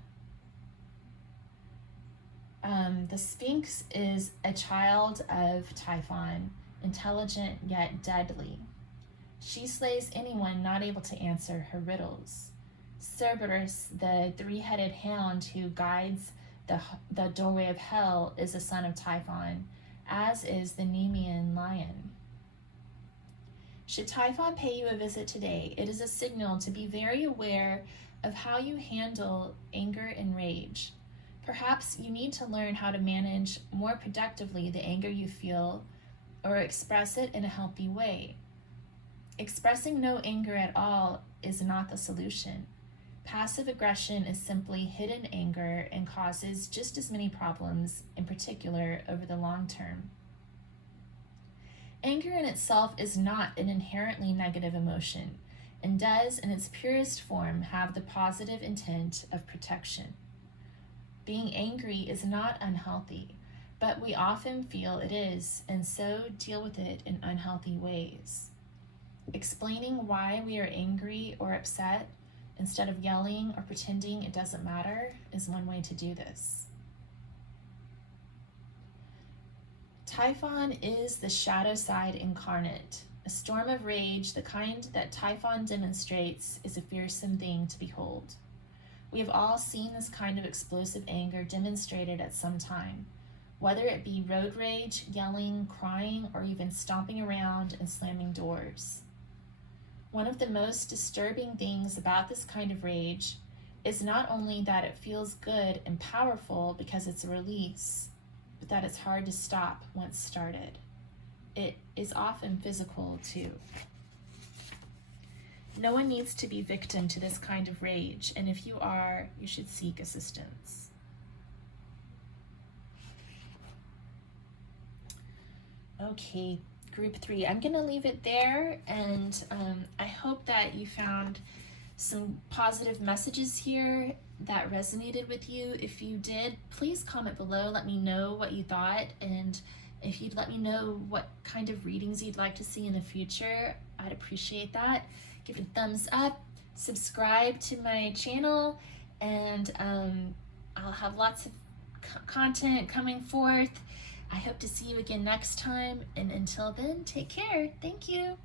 The Sphinx is a child of Typhon, intelligent yet deadly. She slays anyone not able to answer her riddles. Cerberus, the three-headed hound who guides the doorway of hell, is a son of Typhon, as is the Nemean lion. Should Typhon pay you a visit today, it is a signal to be very aware of how you handle anger and rage. Perhaps you need to learn how to manage more productively the anger you feel, or express it in a healthy way. Expressing no anger at all is not the solution. Passive aggression is simply hidden anger and causes just as many problems, in particular over the long term. Anger in itself is not an inherently negative emotion, and does, in its purest form, have the positive intent of protection. Being angry is not unhealthy, but we often feel it is, and so deal with it in unhealthy ways. Explaining why we are angry or upset, instead of yelling or pretending it doesn't matter, is one way to do this. Typhon is the shadow side incarnate. A storm of rage, the kind that Typhon demonstrates, is a fearsome thing to behold. We have all seen this kind of explosive anger demonstrated at some time, whether it be road rage, yelling, crying, or even stomping around and slamming doors. One of the most disturbing things about this kind of rage is not only that it feels good and powerful because it's a release, but that it's hard to stop once started. It is often physical too. No one needs to be victim to this kind of rage, and if you are, you should seek assistance. Okay, group 3. I'm gonna leave it there, and I hope that you found some positive messages here that resonated with you. If you did, please comment below, let me know what you thought, and if you'd let me know what kind of readings you'd like to see in the future, I'd appreciate that. Give it a thumbs up, subscribe to my channel, and I'll have lots of content coming forth. I hope to see you again next time, and until then, take care. Thank you.